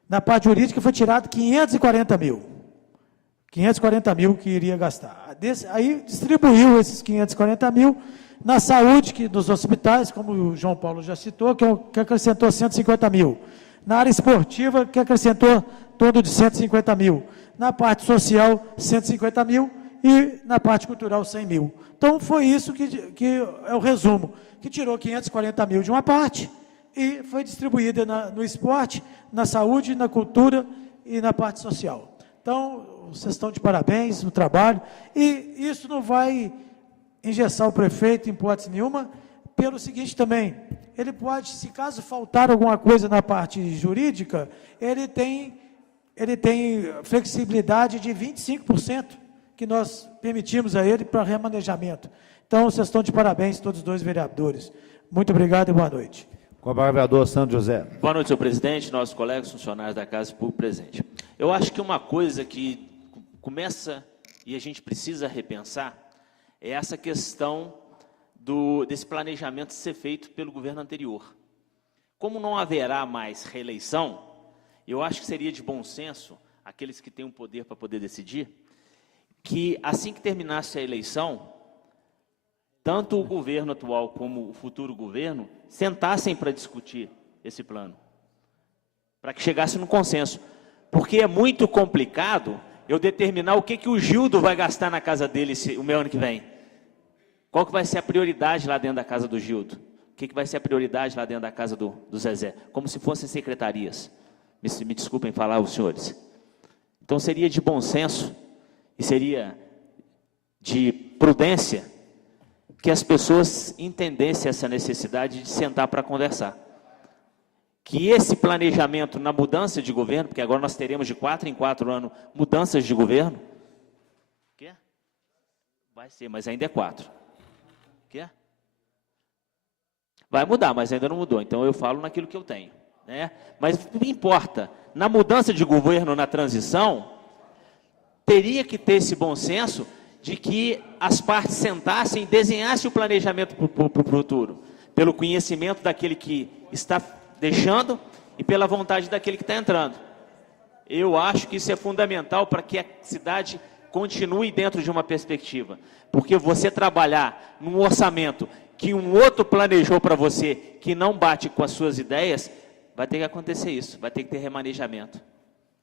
Na parte jurídica foi tirado 540 mil. 540 mil que iria gastar. Aí distribuiu esses 540 mil na saúde, nos hospitais, como o João Paulo já citou, que acrescentou 150 mil. Na área esportiva, que acrescentou todo de 150 mil. Na parte social, 150 mil. E na parte cultural, 100 mil. Então, foi isso que é o resumo, que tirou 540 mil de uma parte e foi distribuída no esporte, na saúde, na cultura e na parte social. Então, vocês estão de parabéns no trabalho, e isso não vai engessar o prefeito em hipótese nenhuma, pelo seguinte também, ele pode, se caso faltar alguma coisa na parte jurídica, ele tem flexibilidade de 25%, que nós permitimos a ele para remanejamento. Então, vocês estão de parabéns, todos os dois vereadores. Muito obrigado e boa noite. Com o vereador Santo José. Boa noite, senhor presidente, nossos colegas funcionários da Casa Pública presente. Eu acho que uma coisa que começa e a gente precisa repensar é essa questão desse planejamento ser feito pelo governo anterior. Como não haverá mais reeleição, eu acho que seria de bom senso, aqueles que têm o poder para poder decidir, que assim que terminasse a eleição, tanto o governo atual como o futuro governo sentassem para discutir esse plano, para que chegasse no consenso. Porque é muito complicado eu determinar o que o Gildo vai gastar na casa dele o meu ano que vem. Qual que vai ser a prioridade lá dentro da casa do Gildo? O que vai ser a prioridade lá dentro da casa do Zezé? Como se fossem secretarias. Me desculpem falar os senhores. Então seria de bom senso e seria de prudência que as pessoas entendessem essa necessidade de sentar para conversar. Que esse planejamento na mudança de governo, porque agora nós teremos de 4 em 4 anos mudanças de governo. Quer? Vai ser, mas ainda é 4. Quer? Vai mudar, mas ainda não mudou. Então eu falo naquilo que eu tenho, né? Mas não importa. Na mudança de governo, na transição, teria que ter esse bom senso de que as partes sentassem e desenhassem o planejamento para o futuro, pelo conhecimento daquele que está deixando e pela vontade daquele que está entrando. Eu acho que isso é fundamental para que a cidade continue dentro de uma perspectiva, porque você trabalhar num orçamento que um outro planejou para você, que não bate com as suas ideias, vai ter que acontecer isso, vai ter que ter remanejamento.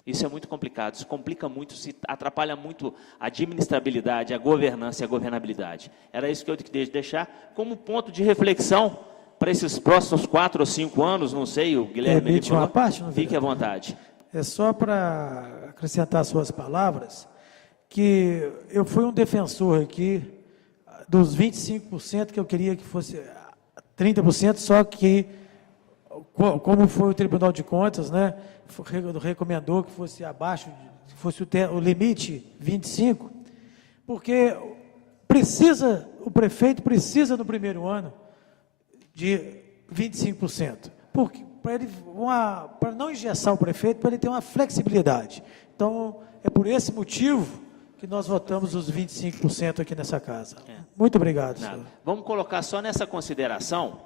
Isso é muito complicado, isso complica muito, se atrapalha muito a administrabilidade, a governança e a governabilidade. Era isso que eu queria deixar como ponto de reflexão para esses próximos 4 ou 5 anos, não sei, o Guilherme... Permite uma parte? Fique à vontade. É só para acrescentar suas palavras, que eu fui um defensor aqui dos 25% que eu queria que fosse 30%, só que, como foi o Tribunal de Contas, né, recomendou que fosse abaixo, que fosse o limite 25%, porque o prefeito precisa, no primeiro ano, de 25%. Para não engessar o prefeito, para ele ter uma flexibilidade. Então, é por esse motivo que nós votamos os 25% aqui nessa casa. Muito obrigado, senhor. Vamos colocar só nessa consideração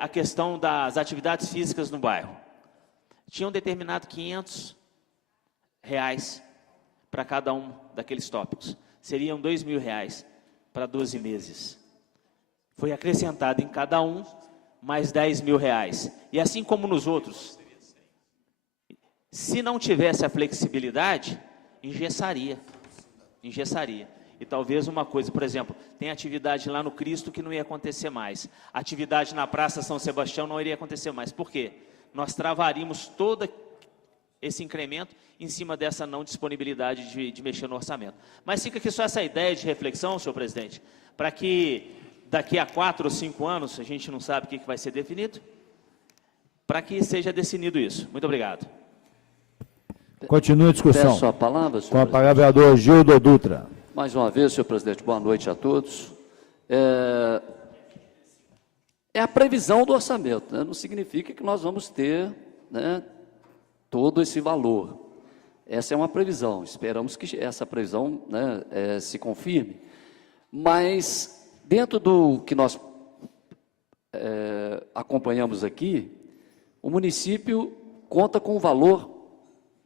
a questão das atividades físicas no bairro. Tinham determinado R$500 para cada um daqueles tópicos. Seriam R$2.000 para 12 meses. Foi acrescentado em cada um mais R$10.000. E assim como nos outros, se não tivesse a flexibilidade, engessaria. E talvez uma coisa, por exemplo, tem atividade lá no Cristo que não ia acontecer mais. Atividade na Praça São Sebastião não iria acontecer mais. Por quê? Nós travaríamos todo esse incremento em cima dessa não disponibilidade de mexer no orçamento. Mas fica aqui só essa ideia de reflexão, senhor presidente, para que daqui a 4 ou 5 anos, a gente não sabe o que vai ser definido, para que seja definido isso. Muito obrigado. Continua a discussão. Peço a palavra, senhor Com a presidente. palavra, vereador Gildo Dutra. Mais uma vez, senhor presidente, boa noite a todos. É a previsão do orçamento, né? Não significa que nós vamos ter, né, todo esse valor. Essa é uma previsão, esperamos que essa previsão, né, se confirme. Mas, dentro do que nós acompanhamos aqui, o município conta com um valor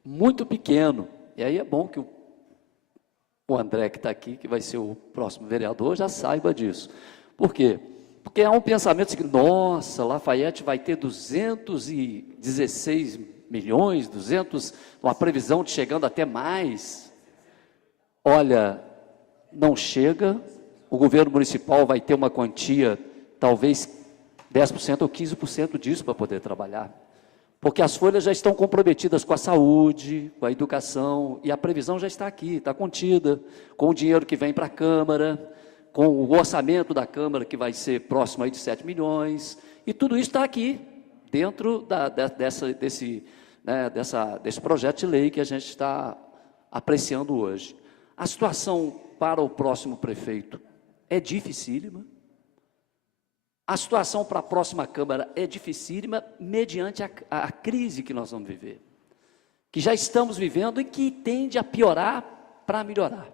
muito pequeno. E aí é bom que o André, que está aqui, que vai ser o próximo vereador, já saiba disso. Por quê? Porque há um pensamento seguinte: nossa, Lafayette vai ter 216 milhões, uma previsão de chegando até mais. Olha, não chega, o governo municipal vai ter uma quantia, talvez 10% ou 15% disso para poder trabalhar. Porque as folhas já estão comprometidas com a saúde, com a educação, e a previsão já está aqui, está contida, com o dinheiro que vem para a Câmara, com o orçamento da Câmara, que vai ser próximo aí de 7 milhões, e tudo isso está aqui, dentro desse projeto de lei que a gente está apreciando hoje. A situação para o próximo prefeito é dificílima. A situação para a próxima Câmara é dificílima, mediante a crise que nós vamos viver, que já estamos vivendo e que tende a piorar para melhorar.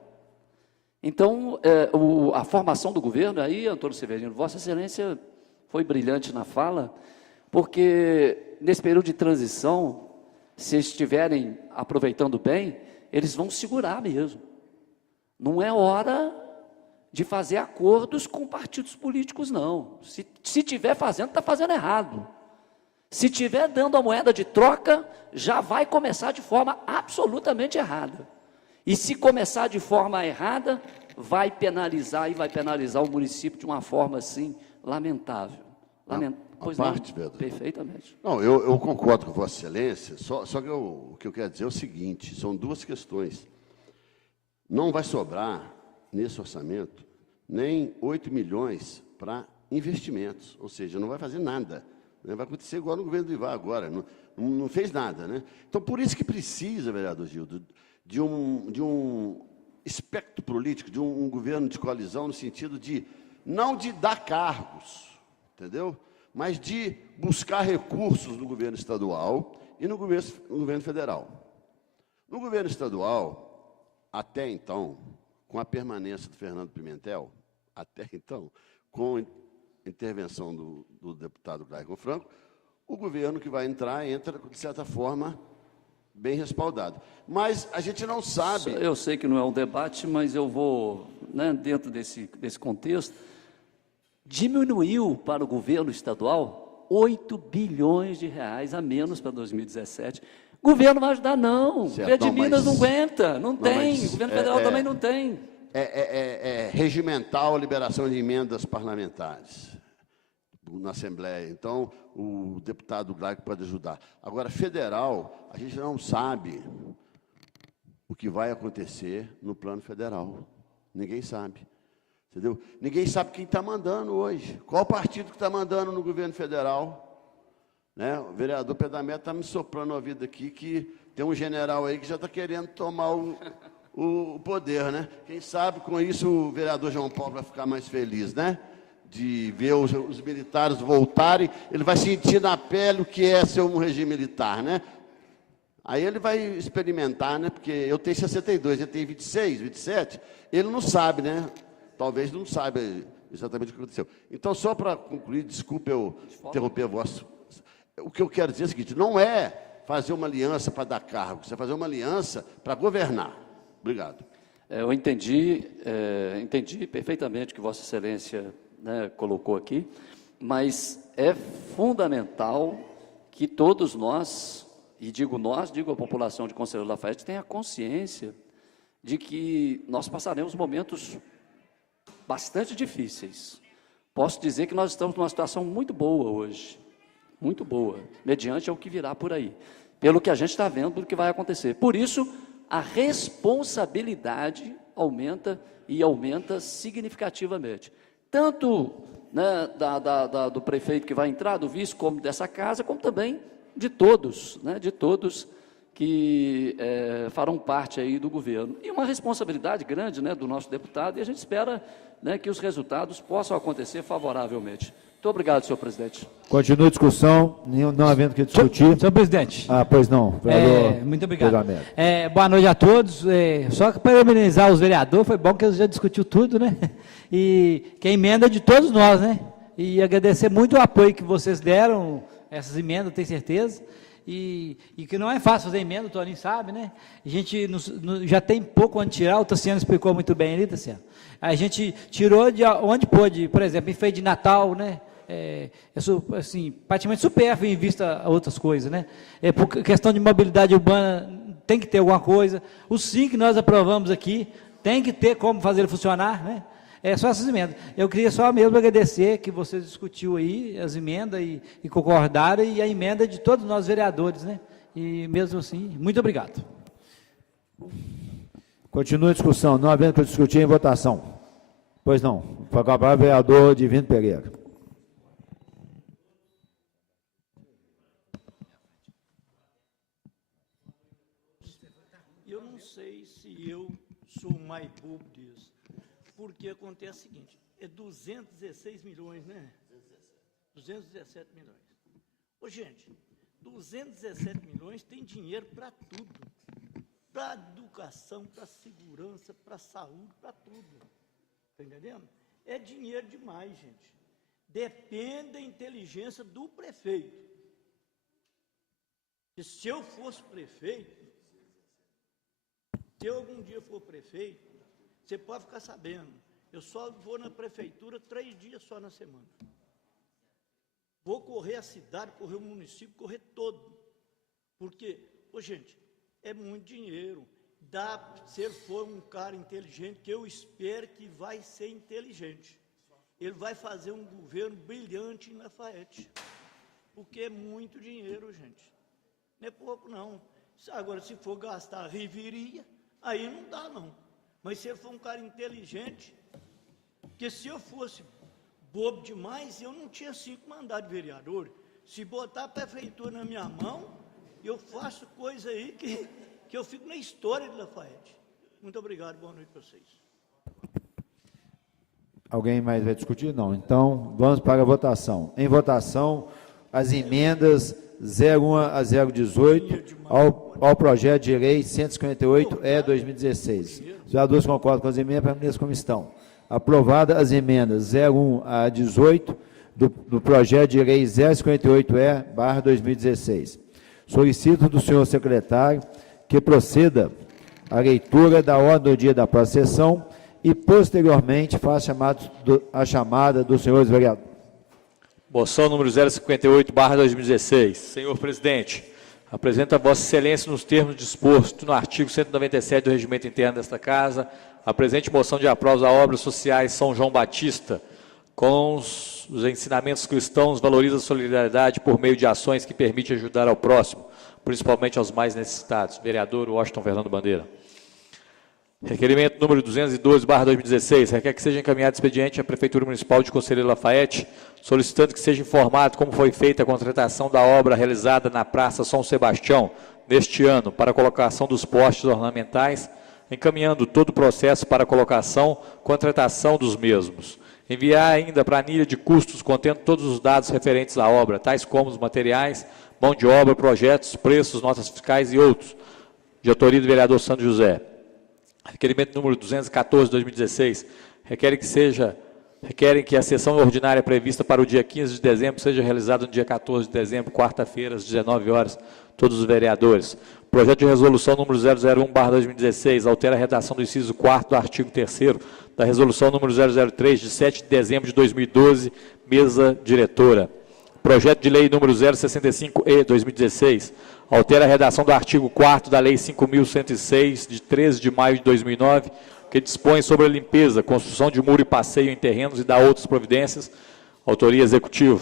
Então, a formação do governo, aí, Antônio Severino, Vossa Excelência foi brilhante na fala, porque nesse período de transição, se estiverem aproveitando bem, eles vão segurar mesmo. Não é hora de fazer acordos com partidos políticos, não. Se estiver fazendo, está fazendo errado. Se estiver dando a moeda de troca, já vai começar de forma absolutamente errada. E se começar de forma errada, vai penalizar o município de uma forma, assim, lamentável. Pois não, perfeitamente. Não, eu concordo com Vossa Excelência, só que o que eu quero dizer é o seguinte, são duas questões. Não vai sobrar, nesse orçamento, nem 8 milhões para investimentos, ou seja, não vai fazer nada. Né? Vai acontecer igual no governo do Ivar agora, não fez nada. Né? Então, por isso que precisa, vereador Gildo, de um espectro político, de um governo de coalizão, no sentido de, não de dar cargos, entendeu? Mas de buscar recursos no governo estadual e no governo federal. No governo estadual, até então, com a permanência do Fernando Pimentel, até então, com a intervenção do deputado Clayton Franco, o governo que vai entrar, entra, de certa forma, bem respaldado. Mas a gente não sabe... Eu sei que não é um debate, mas eu vou, né, dentro desse contexto, diminuiu para o governo estadual 8 bilhões de reais a menos para 2017. O governo vai ajudar, não. O governo de Minas não aguenta, não tem. O governo federal também não tem. Regimental a liberação de emendas parlamentares na Assembleia. Então, o deputado Glauco pode ajudar. Agora, federal, a gente não sabe o que vai acontecer no plano federal. Ninguém sabe. Entendeu? Ninguém sabe quem está mandando hoje. Qual partido que está mandando no governo federal? Né? O vereador Pedameto está me soprando a vida aqui que tem um general aí que já está querendo tomar o poder, né? Quem sabe com isso o vereador João Paulo vai ficar mais feliz, né? de ver os militares voltarem, ele vai sentir na pele o que é ser um regime militar, né? Aí ele vai experimentar, né? Porque eu tenho 62, ele tem 26, 27, ele não sabe, né? Talvez não saiba exatamente o que aconteceu. Então, só para concluir, desculpe eu interromper a voz, o que eu quero dizer é o seguinte, não é fazer uma aliança para dar cargo, você vai fazer uma aliança para governar. Obrigado. Eu entendi perfeitamente o que Vossa Excelência, né, colocou aqui, mas é fundamental que todos nós, e digo a população de Conselheiro Lafayette, tenha consciência de que nós passaremos momentos bastante difíceis. Posso dizer que nós estamos numa situação muito boa hoje, muito boa, mediante ao que virá por aí, pelo que a gente está vendo do que vai acontecer. Por isso, a responsabilidade aumenta e aumenta significativamente. Tanto, né, do prefeito que vai entrar, do vice, como dessa casa, como também de todos, né, de todos que farão parte aí do governo. E uma responsabilidade grande, né, do nosso deputado, e a gente espera, né, que os resultados possam acontecer favoravelmente. Muito obrigado, senhor presidente. Continua a discussão, não havendo que discutir. Senhor presidente. Pois não, vereador. Muito obrigado. Boa noite a todos. Só para parabenizar os vereadores, foi bom que eles já discutiu tudo, né? E que a emenda é de todos nós, né? E agradecer muito o apoio que vocês deram, essas emendas, tenho certeza. E que não é fácil fazer emenda, o Toninho sabe, né? A gente já tem pouco onde tirar, o Tassiano explicou muito bem ali, Tassiano. A gente tirou de onde pôde, por exemplo, enfeite de Natal, né? Assim, praticamente supérfluo em vista a outras coisas, né? Por questão de mobilidade urbana, tem que ter alguma coisa. O SIM que nós aprovamos aqui, tem que ter como fazer ele funcionar, né? Só essas emendas. Eu queria só mesmo agradecer que vocês discutiu aí as emendas e concordaram, e a emenda de todos nós vereadores, né? E mesmo assim, muito obrigado. Continua a discussão, não havendo para discutir em votação. Pois não, foi acabar o vereador Divino Pereira. Eu não sei se eu sou mais bobo disso, porque acontece o seguinte, 216 milhões, né? 217 milhões. Ô, gente, 217 milhões tem dinheiro para tudo, para educação, para segurança, para saúde, para tudo. Está entendendo? É dinheiro demais, gente. Depende da inteligência do prefeito. E se eu fosse prefeito, se eu algum dia for prefeito, você pode ficar sabendo, eu só vou na prefeitura 3 dias só na semana. Vou correr a cidade, correr o município, correr todo. Porque, ô, gente, é muito dinheiro. Se ele for um cara inteligente, que eu espero que vai ser inteligente, ele vai fazer um governo brilhante em Lafayette. Porque é muito dinheiro, gente. Não é pouco, não. Agora, se for gastar riveria, aí não dá, não. Mas se ele for um cara inteligente, porque se eu fosse bobo demais, eu não tinha 5 mandatos de vereador. Se botar a prefeitura na minha mão, eu faço coisa aí que eu fico na história de Lafayette. Muito obrigado, boa noite para vocês. Alguém mais vai discutir? Não. Então, vamos para a votação. Em votação, as emendas 01 a 018 ao projeto de lei 158/2016. Os vereadores concordam com as emendas, permaneçam como estão. Aprovada as emendas 01 a 18 do projeto de lei 058/2016. Solicito do senhor secretário que proceda a leitura da ordem do dia da próxima sessão e, posteriormente, faça a chamada dos senhores vereadores. Moção número 058/2016. Senhor presidente, apresento a Vossa Excelência, nos termos dispostos no artigo 197 do Regimento Interno desta Casa, a presente moção de aprovação a obras sociais São João Batista, com os ensinamentos cristãos, valoriza a solidariedade por meio de ações que permitem ajudar ao próximo, principalmente aos mais necessitados. Vereador Washington Fernando Bandeira. Requerimento número 212/2016, requer que seja encaminhado expediente à Prefeitura Municipal de Conselheiro Lafayette, solicitando que seja informado como foi feita a contratação da obra realizada na Praça São Sebastião, neste ano, para a colocação dos postes ornamentais, encaminhando todo o processo para a colocação, contratação dos mesmos. Enviar ainda a planilha de custos contendo todos os dados referentes à obra, tais como os materiais, mão de obra, projetos, preços, notas fiscais e outros. De autoria do vereador Sandro José. Requerimento número 214, 2016. Requerem que a sessão ordinária prevista para o dia 15 de dezembro seja realizada no dia 14 de dezembro, quarta-feira, às 19 horas, todos os vereadores. Projeto de resolução número 001/2016 altera a redação do inciso 4º do artigo 3º da resolução número 003 de 7 de dezembro de 2012, mesa diretora. Projeto de lei número 065/E 2016 altera a redação do artigo 4º da lei 5.106 de 13 de maio de 2009, que dispõe sobre a limpeza, construção de muro e passeio em terrenos e dá outras providências, autoria executiva.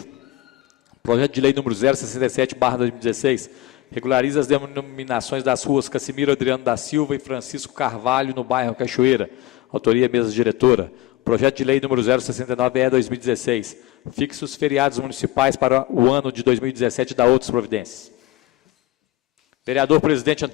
Projeto de lei número 067/2016, regulariza as denominações das ruas Casimiro Adriano da Silva e Francisco Carvalho, no bairro Cachoeira, autoria mesa diretora. Projeto de lei número 069/E 2016, fixa os feriados municipais para o ano de 2017 e dá outras providências. Vereador presidente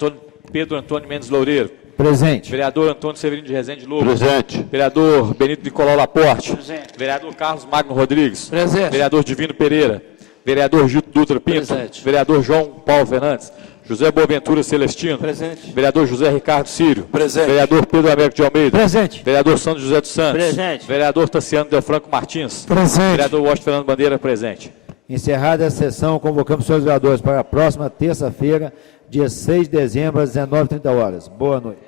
Pedro Antônio Mendes Loureiro. Presente. Vereador Antônio Severino de Rezende Lobo. Presente. Vereador Benito Nicolau Laporte. Presente. Vereador Carlos Magno Rodrigues. Presente. Vereador Divino Pereira. Vereador Gildo Dutra Pinto. Presente. Vereador João Paulo Fernandes. José Boaventura Celestino. Presente. Vereador José Ricardo Sírio. Presente. Vereador Pedro Américo de Almeida. Presente. Vereador Santos José dos Santos. Presente. Vereador Tassiano Delfranco Martins. Presente. Vereador Washington Fernando Bandeira, presente. Encerrada a sessão, convocamos os senhores vereadores para a próxima terça-feira, dia 6 de dezembro, às 19h30. Boa noite.